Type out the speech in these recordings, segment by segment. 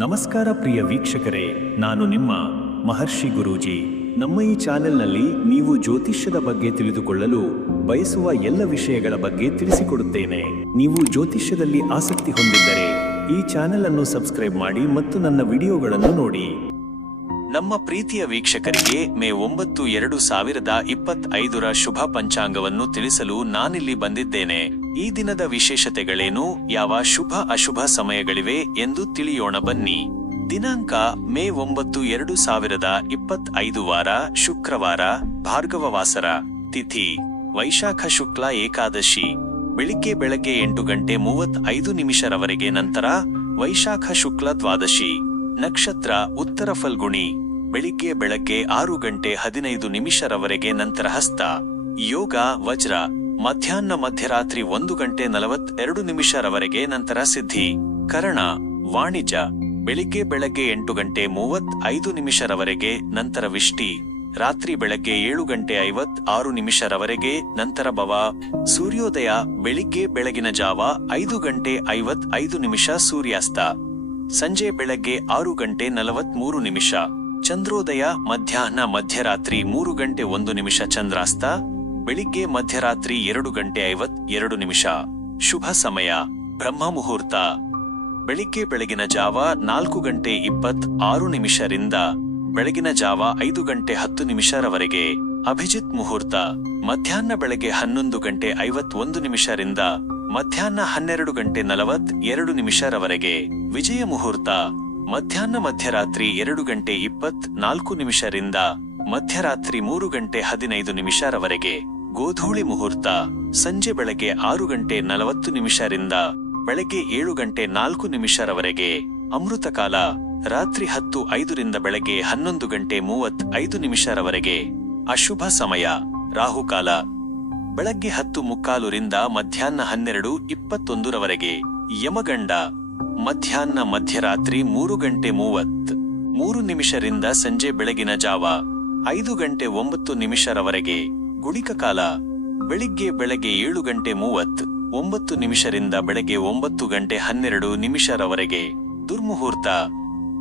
ನಮಸ್ಕಾರ ಪ್ರಿಯ ವೀಕ್ಷಕರೇ, ನಾನು ನಿಮ್ಮ ಮಹರ್ಷಿ ಗುರೂಜಿ. ನಮ್ಮ ಈ ಚಾನೆಲ್ನಲ್ಲಿ ನೀವು ಜ್ಯೋತಿಷ್ಯದ ಬಗ್ಗೆ ತಿಳಿದುಕೊಳ್ಳಲು ಬಯಸುವ ಎಲ್ಲ ವಿಷಯಗಳ ಬಗ್ಗೆ ತಿಳಿಸಿಕೊಡುತ್ತೇನೆ. ನೀವು ಜ್ಯೋತಿಷ್ಯದಲ್ಲಿ ಆಸಕ್ತಿ ಹೊಂದಿದ್ದರೆ ಈ ಚಾನೆಲ್ ಅನ್ನು ಸಬ್ಸ್ಕ್ರೈಬ್ ಮಾಡಿ ಮತ್ತು ನನ್ನ ವಿಡಿಯೋಗಳನ್ನು ನೋಡಿ. ನಮ್ಮ ಪ್ರೀತಿಯ ವೀಕ್ಷಕರಿಗೆ ಮೇ 9, 2025 ಶುಭ ಪಂಚಾಂಗವನ್ನು ತಿಳಿಸಲು ನಾನಿಲ್ಲಿ ಬಂದಿದ್ದೇನೆ. ಈ ದಿನದ ವಿಶೇಷತೆಗಳೇನು, ಯಾವ ಶುಭ ಅಶುಭ ಸಮಯಗಳಿವೆ ಎಂದು ತಿಳಿಯೋಣ ಬನ್ನಿ. ದಿನಾಂಕ ಮೇ 9, 2025 ವಾರ ಶುಕ್ರವಾರ, ಭಾರ್ಗವವಾಸರ ತಿಥಿ ವೈಶಾಖ ಶುಕ್ಲ ಏಕಾದಶಿ. ಬೆಳಿಗ್ಗೆ 8:35 ರವರೆಗೆ, ನಂತರ ವೈಶಾಖ ಶುಕ್ಲ ದ್ವಾದಶಿ. ನಕ್ಷತ್ರ ಉತ್ತರ ಫಲ್ಗುಣಿ. ಬೆಳಿಗ್ಗೆ 6:15 ರವರೆಗೆ, ನಂತರ ಹಸ್ತ. ಯೋಗ ವಜ್ರ. ಮಧ್ಯಾಹ್ನ ಮಧ್ಯರಾತ್ರಿ 1:42 ರವರೆಗೆ, ನಂತರ ಸಿದ್ಧಿ. ಕರಣ ವಾಣಿಜ್ಯ. ಬೆಳಿಗ್ಗೆ 8:35 ರವರೆಗೆ, ನಂತರ ವಿಷ್ಟಿ. ರಾತ್ರಿ 7:56 ರವರೆಗೆ, ನಂತರ ಭವ. ಸೂರ್ಯೋದಯ ಬೆಳಗಿನ ಜಾವ 5:55 ಸೂರ್ಯಾಸ್ತ. ಸಂಜೆ 6:43. ಚಂದ್ರೋದಯ ಮಧ್ಯಾಹ್ನ ಮಧ್ಯರಾತ್ರಿ 3:01 ಚಂದ್ರಾಸ್ತ. ಬೆಳಿಗ್ಗೆ ಮಧ್ಯರಾತ್ರಿ 2:52. ಶುಭ ಸಮಯ ಬ್ರಹ್ಮ ಮುಹೂರ್ತ. ಬೆಳಿಗಿನ ಜಾವ 4:26 ರಿಂದ ಬೆಳಗಿನ ಜಾವ 5:10 ರವರೆಗೆ. ಅಭಿಜಿತ್ ಮುಹೂರ್ತ ಮಧ್ಯಾಹ್ನ 11:51 ರಿಂದ ಮಧ್ಯಾಹ್ನ 12:42 ರವರೆಗೆ. ವಿಜಯ ಮುಹೂರ್ತ ಮಧ್ಯಾಹ್ನ ಮಧ್ಯರಾತ್ರಿ 2:24 ರಿಂದ ಮಧ್ಯರಾತ್ರಿ 3:15 ರವರೆಗೆ. ಗೋಧೂಳಿ ಮುಹೂರ್ತ ಸಂಜೆ 6:40 ರಿಂದ ಬೆಳಗ್ಗೆ 7:04 ರವರೆಗೆ. ಅಮೃತಕಾಲ ರಾತ್ರಿ 10:05 ರಿಂದ ಬೆಳಗ್ಗೆ 11:35 ರವರೆಗೆ. ಅಶುಭ ಸಮಯ ರಾಹುಕಾಲ ಬೆಳಗ್ಗೆ 10:15 ರಿಂದ ಮಧ್ಯಾಹ್ನ 12:21 ರವರೆಗೆ. ಯಮಗಂಡ ಮಧ್ಯಾಹ್ನ ಮಧ್ಯರಾತ್ರಿ 3:33 ರಿಂದ ಸಂಜೆ ಬೆಳಗಿನ ಜಾವ 5:09 ರವರೆಗೆ. ಗುಳಿಕ ಕಾಲ ಬೆಳಿಗ್ಗೆ 7:39 ರಿಂದ ಬೆಳಗ್ಗೆ 9:12 ರವರೆಗೆ. ದುರ್ಮುಹೂರ್ತ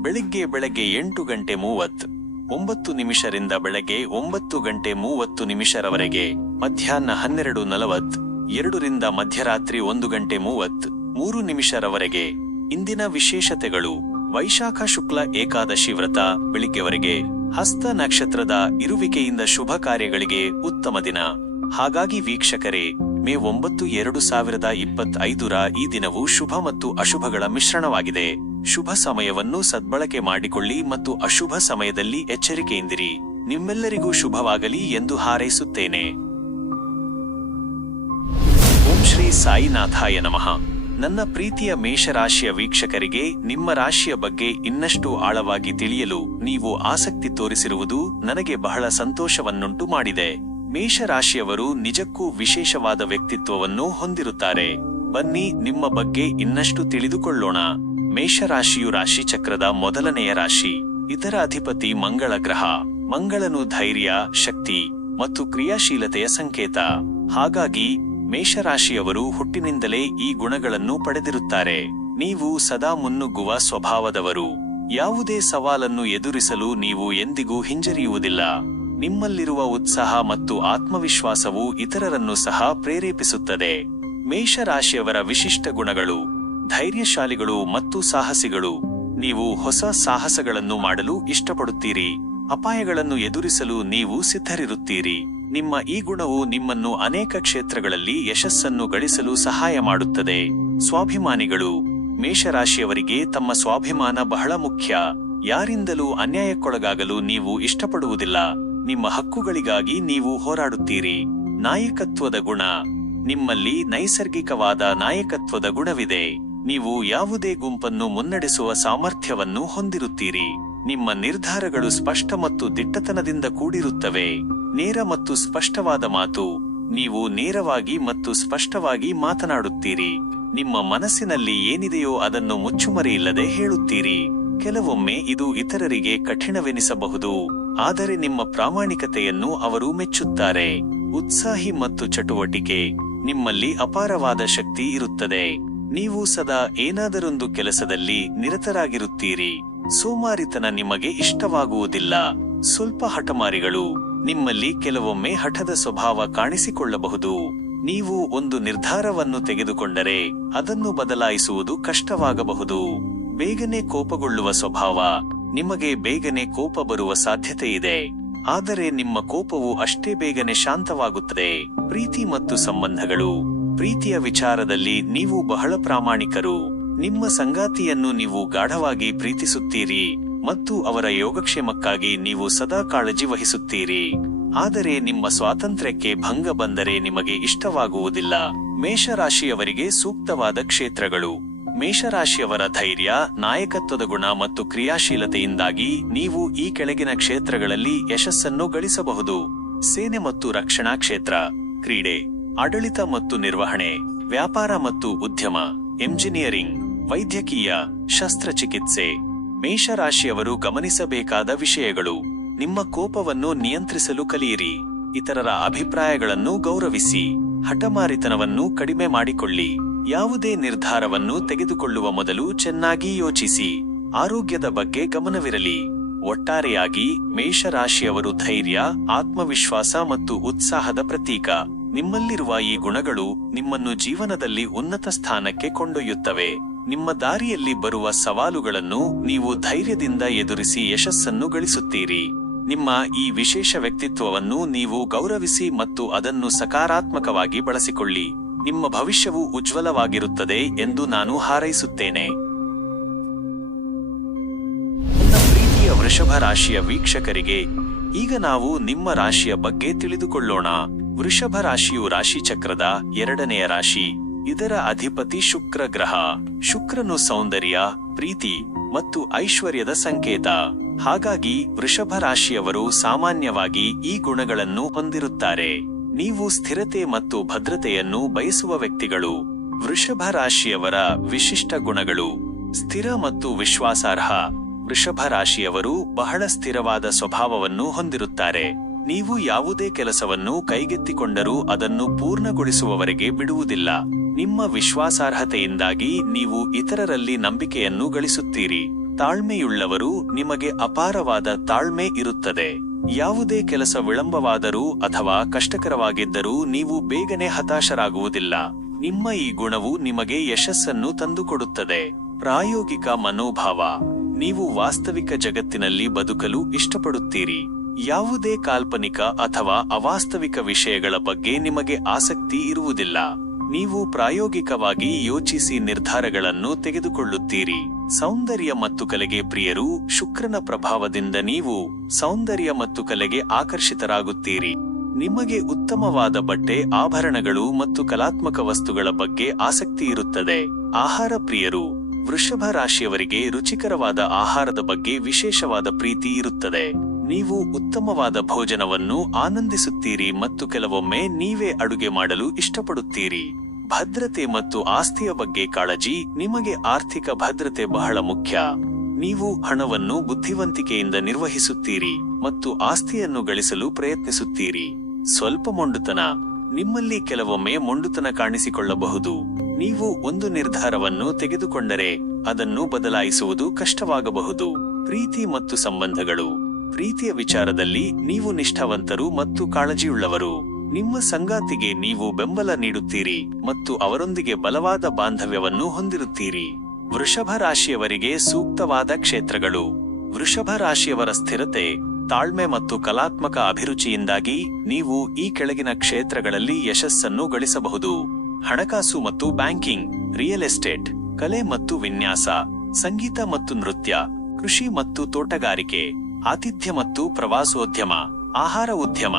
ಬೆಳಿಗ್ಗೆ 8:39 ರಿಂದ ಬೆಳಗ್ಗೆ 9:30 ರವರೆಗೆ. ಮಧ್ಯಾಹ್ನ 12:42 ರಿಂದ ಮಧ್ಯರಾತ್ರಿ 1:33 ರವರೆಗೆ. ಇಂದಿನ ವಿಶೇಷತೆಗಳು: ವೈಶಾಖ ಶುಕ್ಲ ಏಕಾದಶಿ ವ್ರತ ಬೆಳಿಗ್ಗೆವರೆಗೆ. ಹಸ್ತ ನಕ್ಷತ್ರದ ಇರುವಿಕೆಯಿಂದ ಶುಭ ಕಾರ್ಯಗಳಿಗೆ ಉತ್ತಮ ದಿನ. ಹಾಗಾಗಿ ವೀಕ್ಷಕರೇ, ಮೇ 9, 2025 ಈ ದಿನವು ಶುಭ ಮತ್ತು ಅಶುಭಗಳ ಮಿಶ್ರಣವಾಗಿದೆ. ಶುಭ ಸಮಯವನ್ನು ಸದ್ಬಳಕೆ ಮಾಡಿಕೊಳ್ಳಿ ಮತ್ತು ಅಶುಭ ಸಮಯದಲ್ಲಿ ಎಚ್ಚರಿಕೆಯಿಂದಿರಿ. ನಿಮ್ಮೆಲ್ಲರಿಗೂ ಶುಭವಾಗಲಿ ಎಂದು ಹಾರೈಸುತ್ತೇನೆ. ಓಂ ಶ್ರೀ ಸಾಯಿನಾಥಾಯ ನಮಃ. ನನ್ನ ಪ್ರೀತಿಯ ಮೇಷರಾಶಿಯ ವೀಕ್ಷಕರಿಗೆ, ನಿಮ್ಮ ರಾಶಿಯ ಬಗ್ಗೆ ಇನ್ನಷ್ಟು ಆಳವಾಗಿ ತಿಳಿಯಲು ನೀವು ಆಸಕ್ತಿ ತೋರಿಸಿರುವುದು ನನಗೆ ಬಹಳ ಸಂತೋಷವನ್ನುಂಟು ಮಾಡಿದೆ. ಮೇಷರಾಶಿಯವರು ನಿಜಕ್ಕೂ ವಿಶೇಷವಾದ ವ್ಯಕ್ತಿತ್ವವನ್ನು ಹೊಂದಿರುತ್ತಾರೆ. ಬನ್ನಿ ನಿಮ್ಮ ಬಗ್ಗೆ ಇನ್ನಷ್ಟು ತಿಳಿದುಕೊಳ್ಳೋಣ. ಮೇಷರಾಶಿಯು ರಾಶಿಚಕ್ರದ ಮೊದಲನೆಯ ರಾಶಿ. ಇದರ ಅಧಿಪತಿ ಮಂಗಳ ಗ್ರಹ. ಮಂಗಳನು ಧೈರ್ಯ, ಶಕ್ತಿ ಮತ್ತು ಕ್ರಿಯಾಶೀಲತೆಯ ಸಂಕೇತ. ಹಾಗಾಗಿ ಮೇಷರಾಶಿಯವರು ಹುಟ್ಟಿನಿಂದಲೇ ಈ ಗುಣಗಳನ್ನು ಪಡೆದಿರುತ್ತಾರೆ. ನೀವು ಸದಾ ಮುನ್ನುಗ್ಗುವ ಸ್ವಭಾವದವರು. ಯಾವುದೇ ಸವಾಲನ್ನು ಎದುರಿಸಲು ನೀವು ಎಂದಿಗೂ ಹಿಂಜರಿಯುವುದಿಲ್ಲ. ನಿಮ್ಮಲ್ಲಿರುವ ಉತ್ಸಾಹ ಮತ್ತು ಆತ್ಮವಿಶ್ವಾಸವು ಇತರರನ್ನು ಸಹ ಪ್ರೇರೇಪಿಸುತ್ತದೆ. ಮೇಷರಾಶಿಯವರ ವಿಶಿಷ್ಟ ಗುಣಗಳು: ಧೈರ್ಯಶಾಲಿಗಳು ಮತ್ತು ಸಾಹಸಿಗಳು. ನೀವು ಹೊಸ ಸಾಹಸಗಳನ್ನು ಮಾಡಲು ಇಷ್ಟಪಡುತ್ತೀರಿ. ಅಪಾಯಗಳನ್ನು ಎದುರಿಸಲು ನೀವು ಸಿದ್ಧರಿರುತ್ತೀರಿ. ನಿಮ್ಮ ಈ ಗುಣವು ನಿಮ್ಮನ್ನು ಅನೇಕ ಕ್ಷೇತ್ರಗಳಲ್ಲಿ ಯಶಸ್ಸನ್ನು ಗಳಿಸಲು ಸಹಾಯ ಮಾಡುತ್ತದೆ. ಸ್ವಾಭಿಮಾನಿಗಳು. ಮೇಷರಾಶಿಯವರಿಗೆ ತಮ್ಮ ಸ್ವಾಭಿಮಾನ ಬಹಳ ಮುಖ್ಯ. ಯಾರಿಂದಲೂ ಅನ್ಯಾಯಕ್ಕೊಳಗಾಗಲು ನೀವು ಇಷ್ಟಪಡುವುದಿಲ್ಲ. ನಿಮ್ಮ ಹಕ್ಕುಗಳಿಗಾಗಿ ನೀವು ಹೋರಾಡುತ್ತೀರಿ. ನಾಯಕತ್ವದ ಗುಣ. ನಿಮ್ಮಲ್ಲಿ ನೈಸರ್ಗಿಕವಾದ ನಾಯಕತ್ವದ ಗುಣವಿದೆ. ನೀವು ಯಾವುದೇ ಗುಂಪನ್ನು ಮುನ್ನಡೆಸುವ ಸಾಮರ್ಥ್ಯವನ್ನು ಹೊಂದಿರುತ್ತೀರಿ. ನಿಮ್ಮ ನಿರ್ಧಾರಗಳು ಸ್ಪಷ್ಟ ಮತ್ತು ದಿಟ್ಟತನದಿಂದ ಕೂಡಿರುತ್ತವೆ. ನೇರ ಮತ್ತು ಸ್ಪಷ್ಟವಾದ ಮಾತು. ನೀವು ನೇರವಾಗಿ ಮತ್ತು ಸ್ಪಷ್ಟವಾಗಿ ಮಾತನಾಡುತ್ತೀರಿ. ನಿಮ್ಮ ಮನಸ್ಸಿನಲ್ಲಿ ಏನಿದೆಯೋ ಅದನ್ನು ಮುಚ್ಚುಮರೆಯಿಲ್ಲದೆ ಹೇಳುತ್ತೀರಿ. ಕೆಲವೊಮ್ಮೆ ಇದು ಇತರರಿಗೆ ಕಠಿಣವೆನಿಸಬಹುದು, ಆದರೆ ನಿಮ್ಮ ಪ್ರಾಮಾಣಿಕತೆಯನ್ನು ಅವರು ಮೆಚ್ಚುತ್ತಾರೆ. ಉತ್ಸಾಹಿ ಮತ್ತು ಚಟುವಟಿಕೆ. ನಿಮ್ಮಲ್ಲಿ ಅಪಾರವಾದ ಶಕ್ತಿ ಇರುತ್ತದೆ. ನೀವು ಸದಾ ಏನಾದರೊಂದು ಕೆಲಸದಲ್ಲಿ ನಿರತರಾಗಿರುತ್ತೀರಿ. ಸೋಮಾರಿತನ ನಿಮಗೆ ಇಷ್ಟವಾಗುವುದಿಲ್ಲ. ಸ್ವಲ್ಪ ಹಠಮಾರಿಗಳು. ನಿಮ್ಮಲ್ಲಿ ಕೆಲವೊಮ್ಮೆ ಹಠದ ಸ್ವಭಾವ ಕಾಣಿಸಿಕೊಳ್ಳಬಹುದು. ನೀವು ಒಂದು ನಿರ್ಧಾರವನ್ನು ತೆಗೆದುಕೊಂಡರೆ ಅದನ್ನು ಬದಲಾಯಿಸುವುದು ಕಷ್ಟವಾಗಬಹುದು. ಬೇಗನೆ ಕೋಪಗೊಳ್ಳುವ ಸ್ವಭಾವ. ನಿಮಗೆ ಬೇಗನೆ ಕೋಪ ಬರುವ ಸಾಧ್ಯತೆ ಇದೆ, ಆದರೆ ನಿಮ್ಮ ಕೋಪವು ಅಷ್ಟೇ ಬೇಗನೆ ಶಾಂತವಾಗುತ್ತದೆ. ಪ್ರೀತಿ ಮತ್ತು ಸಂಬಂಧಗಳು. ಪ್ರೀತಿಯ ವಿಚಾರದಲ್ಲಿ ನೀವು ಬಹಳ ಪ್ರಾಮಾಣಿಕರು. ನಿಮ್ಮ ಸಂಗಾತಿಯನ್ನು ನೀವು ಗಾಢವಾಗಿ ಪ್ರೀತಿಸುತ್ತೀರಿ ಮತ್ತು ಅವರ ಯೋಗಕ್ಷೇಮಕ್ಕಾಗಿ ನೀವು ಸದಾ ಕಾಳಜಿ ವಹಿಸುತ್ತೀರಿ. ಆದರೆ ನಿಮ್ಮ ಸ್ವಾತಂತ್ರ್ಯಕ್ಕೆ ಭಂಗ ಬಂದರೆ ನಿಮಗೆ ಇಷ್ಟವಾಗುವುದಿಲ್ಲ. ಮೇಷರಾಶಿಯವರಿಗೆ ಸೂಕ್ತವಾದ ಕ್ಷೇತ್ರಗಳು. ಮೇಷರಾಶಿಯವರ ಧೈರ್ಯ, ನಾಯಕತ್ವದ ಗುಣ ಮತ್ತು ಕ್ರಿಯಾಶೀಲತೆಯಿಂದಾಗಿ ನೀವು ಈ ಕೆಳಗಿನ ಕ್ಷೇತ್ರಗಳಲ್ಲಿ ಯಶಸ್ಸನ್ನು ಗಳಿಸಬಹುದು. ಸೇನೆ ಮತ್ತು ರಕ್ಷಣಾ ಕ್ಷೇತ್ರ, ಕ್ರೀಡೆ, ಆಡಳಿತ ಮತ್ತು ನಿರ್ವಹಣೆ, ವ್ಯಾಪಾರ ಮತ್ತು ಉದ್ಯಮ, ಎಂಜಿನಿಯರಿಂಗ್, ವೈದ್ಯಕೀಯ, ಶಸ್ತ್ರಚಿಕಿತ್ಸೆ. ಮೇಷರಾಶಿಯವರು ಗಮನಿಸಬೇಕಾದ ವಿಷಯಗಳು. ನಿಮ್ಮ ಕೋಪವನ್ನು ನಿಯಂತ್ರಿಸಲು ಕಲಿಯಿರಿ. ಇತರರ ಅಭಿಪ್ರಾಯಗಳನ್ನು ಗೌರವಿಸಿ. ಹಠಮಾರಿತನವನ್ನು ಕಡಿಮೆ ಮಾಡಿಕೊಳ್ಳಿ. ಯಾವುದೇ ನಿರ್ಧಾರವನ್ನು ತೆಗೆದುಕೊಳ್ಳುವ ಮೊದಲು ಚೆನ್ನಾಗಿ ಯೋಚಿಸಿ. ಆರೋಗ್ಯದ ಬಗ್ಗೆ ಗಮನವಿರಲಿ. ಒಟ್ಟಾರೆಯಾಗಿ ಮೇಷರಾಶಿಯವರು ಧೈರ್ಯ, ಆತ್ಮವಿಶ್ವಾಸ ಮತ್ತು ಉತ್ಸಾಹದ ಪ್ರತೀಕ. ನಿಮ್ಮಲ್ಲಿರುವ ಈ ಗುಣಗಳು ನಿಮ್ಮನ್ನು ಜೀವನದಲ್ಲಿ ಉನ್ನತ ಸ್ಥಾನಕ್ಕೆ ಕೊಂಡೊಯ್ಯುತ್ತವೆ. ನಿಮ್ಮ ದಾರಿಯಲ್ಲಿ ಬರುವ ಸವಾಲುಗಳನ್ನು ನೀವು ಧೈರ್ಯದಿಂದ ಎದುರಿಸಿ ಯಶಸ್ಸನ್ನು ಗಳಿಸುತ್ತೀರಿ. ನಿಮ್ಮ ಈ ವಿಶೇಷ ವ್ಯಕ್ತಿತ್ವವನ್ನು ನೀವು ಗೌರವಿಸಿ ಮತ್ತು ಅದನ್ನು ಸಕಾರಾತ್ಮಕವಾಗಿ ಬಳಸಿಕೊಳ್ಳಿ. ನಿಮ್ಮ ಭವಿಷ್ಯವು ಉಜ್ವಲವಾಗಿರುತ್ತದೆ ಎಂದು ನಾನು ಹಾರೈಸುತ್ತೇನೆ. ನನ್ನ ಪ್ರೀತಿಯ ವೃಷಭ ರಾಶಿಯ ವೀಕ್ಷಕರಿಗೆ, ಈಗ ನಾವು ನಿಮ್ಮ ರಾಶಿಯ ಬಗ್ಗೆ ತಿಳಿದುಕೊಳ್ಳೋಣ. ವೃಷಭ ರಾಶಿಯು ರಾಶಿಚಕ್ರದ 2ನೆಯ ರಾಶಿ. ಇದರ ಅಧಿಪತಿ ಶುಕ್ರ ಗ್ರಹ. ಶುಕ್ರನು ಸೌಂದರ್ಯ, ಪ್ರೀತಿ ಮತ್ತು ಐಶ್ವರ್ಯದ ಸಂಕೇತ. ಹಾಗಾಗಿ ವೃಷಭ ರಾಶಿಯವರು ಸಾಮಾನ್ಯವಾಗಿ ಈ ಗುಣಗಳನ್ನು ಹೊಂದಿರುತ್ತಾರೆ. ನೀವು ಸ್ಥಿರತೆ ಮತ್ತು ಭದ್ರತೆಯನ್ನು ಬಯಸುವ ವ್ಯಕ್ತಿಗಳು. ವೃಷಭ ರಾಶಿಯವರ ವಿಶಿಷ್ಟ ಗುಣಗಳು. ಸ್ಥಿರ ಮತ್ತು ವಿಶ್ವಾಸಾರ್ಹ. ವೃಷಭ ರಾಶಿಯವರು ಬಹಳ ಸ್ಥಿರವಾದ ಸ್ವಭಾವವನ್ನು ಹೊಂದಿರುತ್ತಾರೆ. ನೀವು ಯಾವುದೇ ಕೆಲಸವನ್ನು ಕೈಗೆತ್ತಿಕೊಂಡರೂ ಅದನ್ನು ಪೂರ್ಣಗೊಳಿಸುವವರೆಗೆ ಬಿಡುವುದಿಲ್ಲ. ನಿಮ್ಮ ವಿಶ್ವಾಸಾರ್ಹತೆಯಿಂದಾಗಿ ನೀವು ಇತರರಲ್ಲಿ ನಂಬಿಕೆಯನ್ನು ಗಳಿಸುತ್ತೀರಿ. ತಾಳ್ಮೆಯುಳ್ಳವರು. ನಿಮಗೆ ಅಪಾರವಾದ ತಾಳ್ಮೆ ಇರುತ್ತದೆ. ಯಾವುದೇ ಕೆಲಸ ವಿಳಂಬವಾದರೂ ಅಥವಾ ಕಷ್ಟಕರವಾಗಿದ್ದರೂ ನೀವು ಬೇಗನೆ ಹತಾಶರಾಗುವುದಿಲ್ಲ. ನಿಮ್ಮ ಈ ಗುಣವು ನಿಮಗೆ ಯಶಸ್ಸನ್ನು ತಂದುಕೊಡುತ್ತದೆ. ಪ್ರಾಯೋಗಿಕ ಮನೋಭಾವ. ನೀವು ವಾಸ್ತವಿಕ ಜಗತ್ತಿನಲ್ಲಿ ಬದುಕಲು ಇಷ್ಟಪಡುತ್ತೀರಿ. ಯಾವುದೇ ಕಾಲ್ಪನಿಕ ಅಥವಾ ಅವಾಸ್ತವಿಕ ವಿಷಯಗಳ ಬಗ್ಗೆ ನಿಮಗೆ ಆಸಕ್ತಿ ಇರುವುದಿಲ್ಲ. ನೀವು ಪ್ರಾಯೋಗಿಕವಾಗಿ ಯೋಚಿಸಿ ನಿರ್ಧಾರಗಳನ್ನು ತೆಗೆದುಕೊಳ್ಳುತ್ತೀರಿ. ಸೌಂದರ್ಯ ಮತ್ತು ಕಲೆಗೆ ಪ್ರಿಯರು. ಶುಕ್ರನ ಪ್ರಭಾವದಿಂದ ನೀವು ಸೌಂದರ್ಯ ಮತ್ತು ಕಲೆಗೆ ಆಕರ್ಷಿತರಾಗುತ್ತೀರಿ. ನಿಮಗೆ ಉತ್ತಮವಾದ ಬಟ್ಟೆ, ಆಭರಣಗಳು ಮತ್ತು ಕಲಾತ್ಮಕ ವಸ್ತುಗಳ ಬಗ್ಗೆ ಆಸಕ್ತಿ ಇರುತ್ತದೆ. ಆಹಾರ ಪ್ರಿಯರು. ವೃಷಭ ರಾಶಿಯವರಿಗೆ ರುಚಿಕರವಾದ ಆಹಾರದ ಬಗ್ಗೆ ವಿಶೇಷವಾದ ಪ್ರೀತಿ ಇರುತ್ತದೆ. ನೀವು ಉತ್ತಮವಾದ ಭೋಜನವನ್ನು ಆನಂದಿಸುತ್ತೀರಿ ಮತ್ತು ಕೆಲವೊಮ್ಮೆ ನೀವೇ ಅಡುಗೆ ಮಾಡಲು ಇಷ್ಟಪಡುತ್ತೀರಿ. ಭದ್ರತೆ ಮತ್ತು ಆಸ್ತಿಯ ಬಗ್ಗೆ ಕಾಳಜಿ. ನಿಮಗೆ ಆರ್ಥಿಕ ಭದ್ರತೆ ಬಹಳ ಮುಖ್ಯ. ನೀವು ಹಣವನ್ನು ಬುದ್ಧಿವಂತಿಕೆಯಿಂದ ನಿರ್ವಹಿಸುತ್ತೀರಿ ಮತ್ತು ಆಸ್ತಿಯನ್ನು ಗಳಿಸಲು ಪ್ರಯತ್ನಿಸುತ್ತೀರಿ. ಸ್ವಲ್ಪ ಮೊಂಡುತನ. ನಿಮ್ಮಲ್ಲಿ ಕೆಲವೊಮ್ಮೆ ಮೊಂಡುತನ ಕಾಣಿಸಿಕೊಳ್ಳಬಹುದು. ನೀವು ಒಂದು ನಿರ್ಧಾರವನ್ನು ತೆಗೆದುಕೊಂಡರೆ ಅದನ್ನು ಬದಲಾಯಿಸುವುದು ಕಷ್ಟವಾಗಬಹುದು. ಪ್ರೀತಿ ಮತ್ತು ಸಂಬಂಧಗಳು. ಪ್ರೀತಿಯ ವಿಚಾರದಲ್ಲಿ ನೀವು ನಿಷ್ಠಾವಂತರು ಮತ್ತು ಕಾಳಜಿಯುಳ್ಳವರು. ನಿಮ್ಮ ಸಂಗಾತಿಗೆ ನೀವು ಬೆಂಬಲ ನೀಡುತ್ತೀರಿ ಮತ್ತು ಅವರೊಂದಿಗೆ ಬಲವಾದ ಬಾಂಧವ್ಯವನ್ನು ಹೊಂದಿರುತ್ತೀರಿ. ವೃಷಭ ರಾಶಿಯವರಿಗೆ ಸೂಕ್ತವಾದ ಕ್ಷೇತ್ರಗಳು. ವೃಷಭ ರಾಶಿಯವರ ಸ್ಥಿರತೆ, ತಾಳ್ಮೆ ಮತ್ತು ಕಲಾತ್ಮಕ ಅಭಿರುಚಿಯಿಂದಾಗಿ ನೀವು ಈ ಕೆಳಗಿನ ಕ್ಷೇತ್ರಗಳಲ್ಲಿ ಯಶಸ್ಸನ್ನು ಗಳಿಸಬಹುದು. ಹಣಕಾಸು ಮತ್ತು ಬ್ಯಾಂಕಿಂಗ್, ರಿಯಲ್ ಎಸ್ಟೇಟ್, ಕಲೆ ಮತ್ತು ವಿನ್ಯಾಸ, ಸಂಗೀತ ಮತ್ತು ನೃತ್ಯ, ಕೃಷಿ ಮತ್ತು ತೋಟಗಾರಿಕೆ, ಆತಿಥ್ಯ ಮತ್ತು ಪ್ರವಾಸೋದ್ಯಮ, ಆಹಾರ ಉದ್ಯಮ.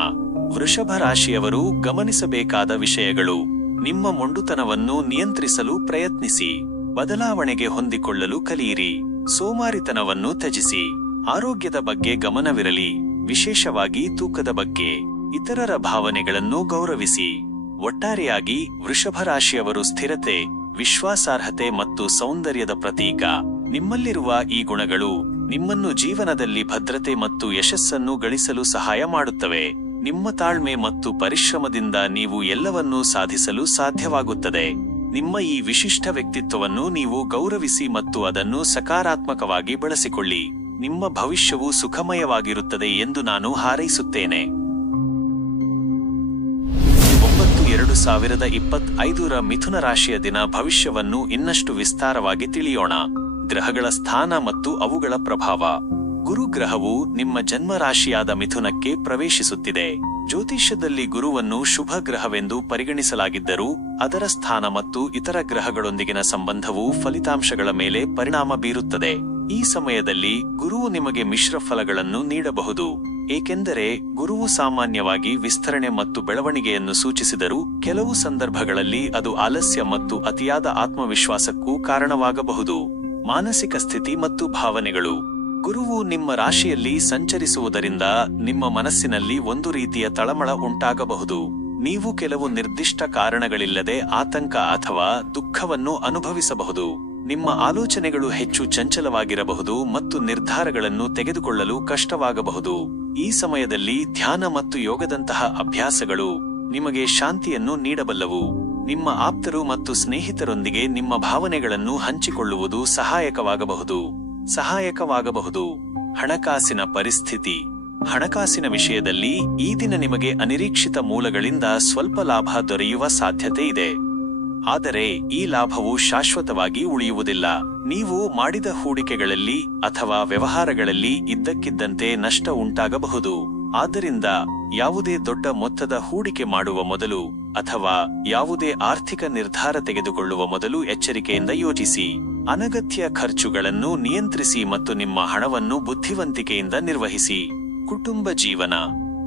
ವೃಷಭ ರಾಶಿಯವರು ಗಮನಿಸಬೇಕಾದ ವಿಷಯಗಳು. ನಿಮ್ಮ ಮೊಂಡುತನವನ್ನು ನಿಯಂತ್ರಿಸಲು ಪ್ರಯತ್ನಿಸಿ. ಬದಲಾವಣೆಗೆ ಹೊಂದಿಕೊಳ್ಳಲು ಕಲಿಯಿರಿ. ಸೋಮಾರಿತನವನ್ನು ತ್ಯಜಿಸಿ. ಆರೋಗ್ಯದ ಬಗ್ಗೆ ಗಮನವಿರಲಿ, ವಿಶೇಷವಾಗಿ ತೂಕದ ಬಗ್ಗೆ. ಇತರರ ಭಾವನೆಗಳನ್ನು ಗೌರವಿಸಿ. ಒಟ್ಟಾರೆಯಾಗಿ ವೃಷಭ ರಾಶಿಯವರು ಸ್ಥಿರತೆ, ವಿಶ್ವಾಸಾರ್ಹತೆ ಮತ್ತು ಸೌಂದರ್ಯದ ಪ್ರತೀಕ. ನಿಮ್ಮಲ್ಲಿರುವ ಈ ಗುಣಗಳು ನಿಮ್ಮನ್ನು ಜೀವನದಲ್ಲಿ ಭದ್ರತೆ ಮತ್ತು ಯಶಸ್ಸನ್ನು ಗಳಿಸಲು ಸಹಾಯ ಮಾಡುತ್ತವೆ. ನಿಮ್ಮ ತಾಳ್ಮೆ ಮತ್ತು ಪರಿಶ್ರಮದಿಂದ ನೀವು ಎಲ್ಲವನ್ನೂ ಸಾಧಿಸಲು ಸಾಧ್ಯವಾಗುತ್ತದೆ. ನಿಮ್ಮ ಈ ವಿಶಿಷ್ಟ ವ್ಯಕ್ತಿತ್ವವನ್ನು ನೀವು ಗೌರವಿಸಿ ಮತ್ತು ಅದನ್ನು ಸಕಾರಾತ್ಮಕವಾಗಿ ಬಳಸಿಕೊಳ್ಳಿ. ನಿಮ್ಮ ಭವಿಷ್ಯವು ಸುಖಮಯವಾಗಿರುತ್ತದೆ ಎಂದು ನಾನು ಹಾರೈಸುತ್ತೇನೆ. 9/2/2025 ಮಿಥುನ ರಾಶಿಯ ದಿನ ಭವಿಷ್ಯವನ್ನು ಇನ್ನಷ್ಟು ವಿಸ್ತಾರವಾಗಿ ತಿಳಿಯೋಣ. ಗ್ರಹಗಳ ಸ್ಥಾನ ಮತ್ತು ಅವುಗಳ ಪ್ರಭಾವ. ಗುರು ಗ್ರಹವು ನಿಮ್ಮ ಜನ್ಮ ರಾಶಿಯಾದ ಮಿಥುನಕ್ಕೆ ಪ್ರವೇಶಿಸುತ್ತಿದೆ. ಜ್ಯೋತಿಷ್ಯದಲ್ಲಿ ಗುರುವನ್ನು ಶುಭ ಗ್ರಹವೆಂದು ಪರಿಗಣಿಸಲಾಗಿದ್ದರೂ ಅದರ ಸ್ಥಾನ ಮತ್ತು ಇತರ ಗ್ರಹಗಳೊಂದಿಗಿನ ಸಂಬಂಧವು ಫಲಿತಾಂಶಗಳ ಮೇಲೆ ಪರಿಣಾಮ ಬೀರುತ್ತದೆ. ಈ ಸಮಯದಲ್ಲಿ ಗುರುವು ನಿಮಗೆ ಮಿಶ್ರ ಫಲಗಳನ್ನು ನೀಡಬಹುದು, ಏಕೆಂದರೆ ಗುರುವು ಸಾಮಾನ್ಯವಾಗಿ ವಿಸ್ತರಣೆ ಮತ್ತು ಬೆಳವಣಿಗೆಯನ್ನು ಸೂಚಿಸಿದರೂ ಕೆಲವು ಸಂದರ್ಭಗಳಲ್ಲಿ ಅದು ಆಲಸ್ಯ ಮತ್ತು ಅತಿಯಾದ ಆತ್ಮವಿಶ್ವಾಸಕ್ಕೂ ಕಾರಣವಾಗಬಹುದು. ಮಾನಸಿಕ ಸ್ಥಿತಿ ಮತ್ತು ಭಾವನೆಗಳು. ಗುರುವು ನಿಮ್ಮ ರಾಶಿಯಲ್ಲಿ ಸಂಚರಿಸುವುದರಿಂದ ನಿಮ್ಮ ಮನಸ್ಸಿನಲ್ಲಿ ಒಂದು ರೀತಿಯ ತಳಮಳ ಉಂಟಾಗಬಹುದು. ನೀವು ಕೆಲವು ನಿರ್ದಿಷ್ಟ ಕಾರಣಗಳಿಲ್ಲದೆ ಆತಂಕ ಅಥವಾ ದುಃಖವನ್ನು ಅನುಭವಿಸಬಹುದು. ನಿಮ್ಮ ಆಲೋಚನೆಗಳು ಹೆಚ್ಚು ಚಂಚಲವಾಗಿರಬಹುದು ಮತ್ತು ನಿರ್ಧಾರಗಳನ್ನು ತೆಗೆದುಕೊಳ್ಳಲು ಕಷ್ಟವಾಗಬಹುದು. ಈ ಸಮಯದಲ್ಲಿ ಧ್ಯಾನ ಮತ್ತು ಯೋಗದಂತಹ ಅಭ್ಯಾಸಗಳು ನಿಮಗೆ ಶಾಂತಿಯನ್ನು ನೀಡಬಲ್ಲವು. ನಿಮ್ಮ ಆಪ್ತರು ಮತ್ತು ಸ್ನೇಹಿತರೊಂದಿಗೆ ನಿಮ್ಮ ಭಾವನೆಗಳನ್ನು ಹಂಚಿಕೊಳ್ಳುವುದು ಸಹಾಯಕವಾಗಬಹುದು. ಹಣಕಾಸಿನ ಪರಿಸ್ಥಿತಿ. ಹಣಕಾಸಿನ ವಿಷಯದಲ್ಲಿ ಈ ದಿನ ನಿಮಗೆ ಅನಿರೀಕ್ಷಿತ ಮೂಲಗಳಿಂದ ಸ್ವಲ್ಪ ಲಾಭ ದೊರೆಯುವ ಸಾಧ್ಯತೆ ಇದೆ. ಆದರೆ ಈ ಲಾಭವು ಶಾಶ್ವತವಾಗಿ ಉಳಿಯುವುದಿಲ್ಲ. ನೀವು ಮಾಡಿದ ಹೂಡಿಕೆಗಳಲ್ಲಿ ಅಥವಾ ವ್ಯವಹಾರಗಳಲ್ಲಿ ಇದ್ದಕ್ಕಿದ್ದಂತೆ ನಷ್ಟ ಉಂಟಾಗಬಹುದು. ಆದ್ದರಿಂದ ಯಾವುದೇ ದೊಡ್ಡ ಮೊತ್ತದ ಹೂಡಿಕೆ ಮಾಡುವ ಮೊದಲು ಅಥವಾ ಯಾವುದೇ ಆರ್ಥಿಕ ನಿರ್ಧಾರ ತೆಗೆದುಕೊಳ್ಳುವ ಮೊದಲು ಎಚ್ಚರಿಕೆಯಿಂದ ಯೋಚಿಸಿ. ಅನಗತ್ಯ ಖರ್ಚುಗಳನ್ನು ನಿಯಂತ್ರಿಸಿ ಮತ್ತು ನಿಮ್ಮ ಹಣವನ್ನು ಬುದ್ಧಿವಂತಿಕೆಯಿಂದ ನಿರ್ವಹಿಸಿ. ಕುಟುಂಬ ಜೀವನ.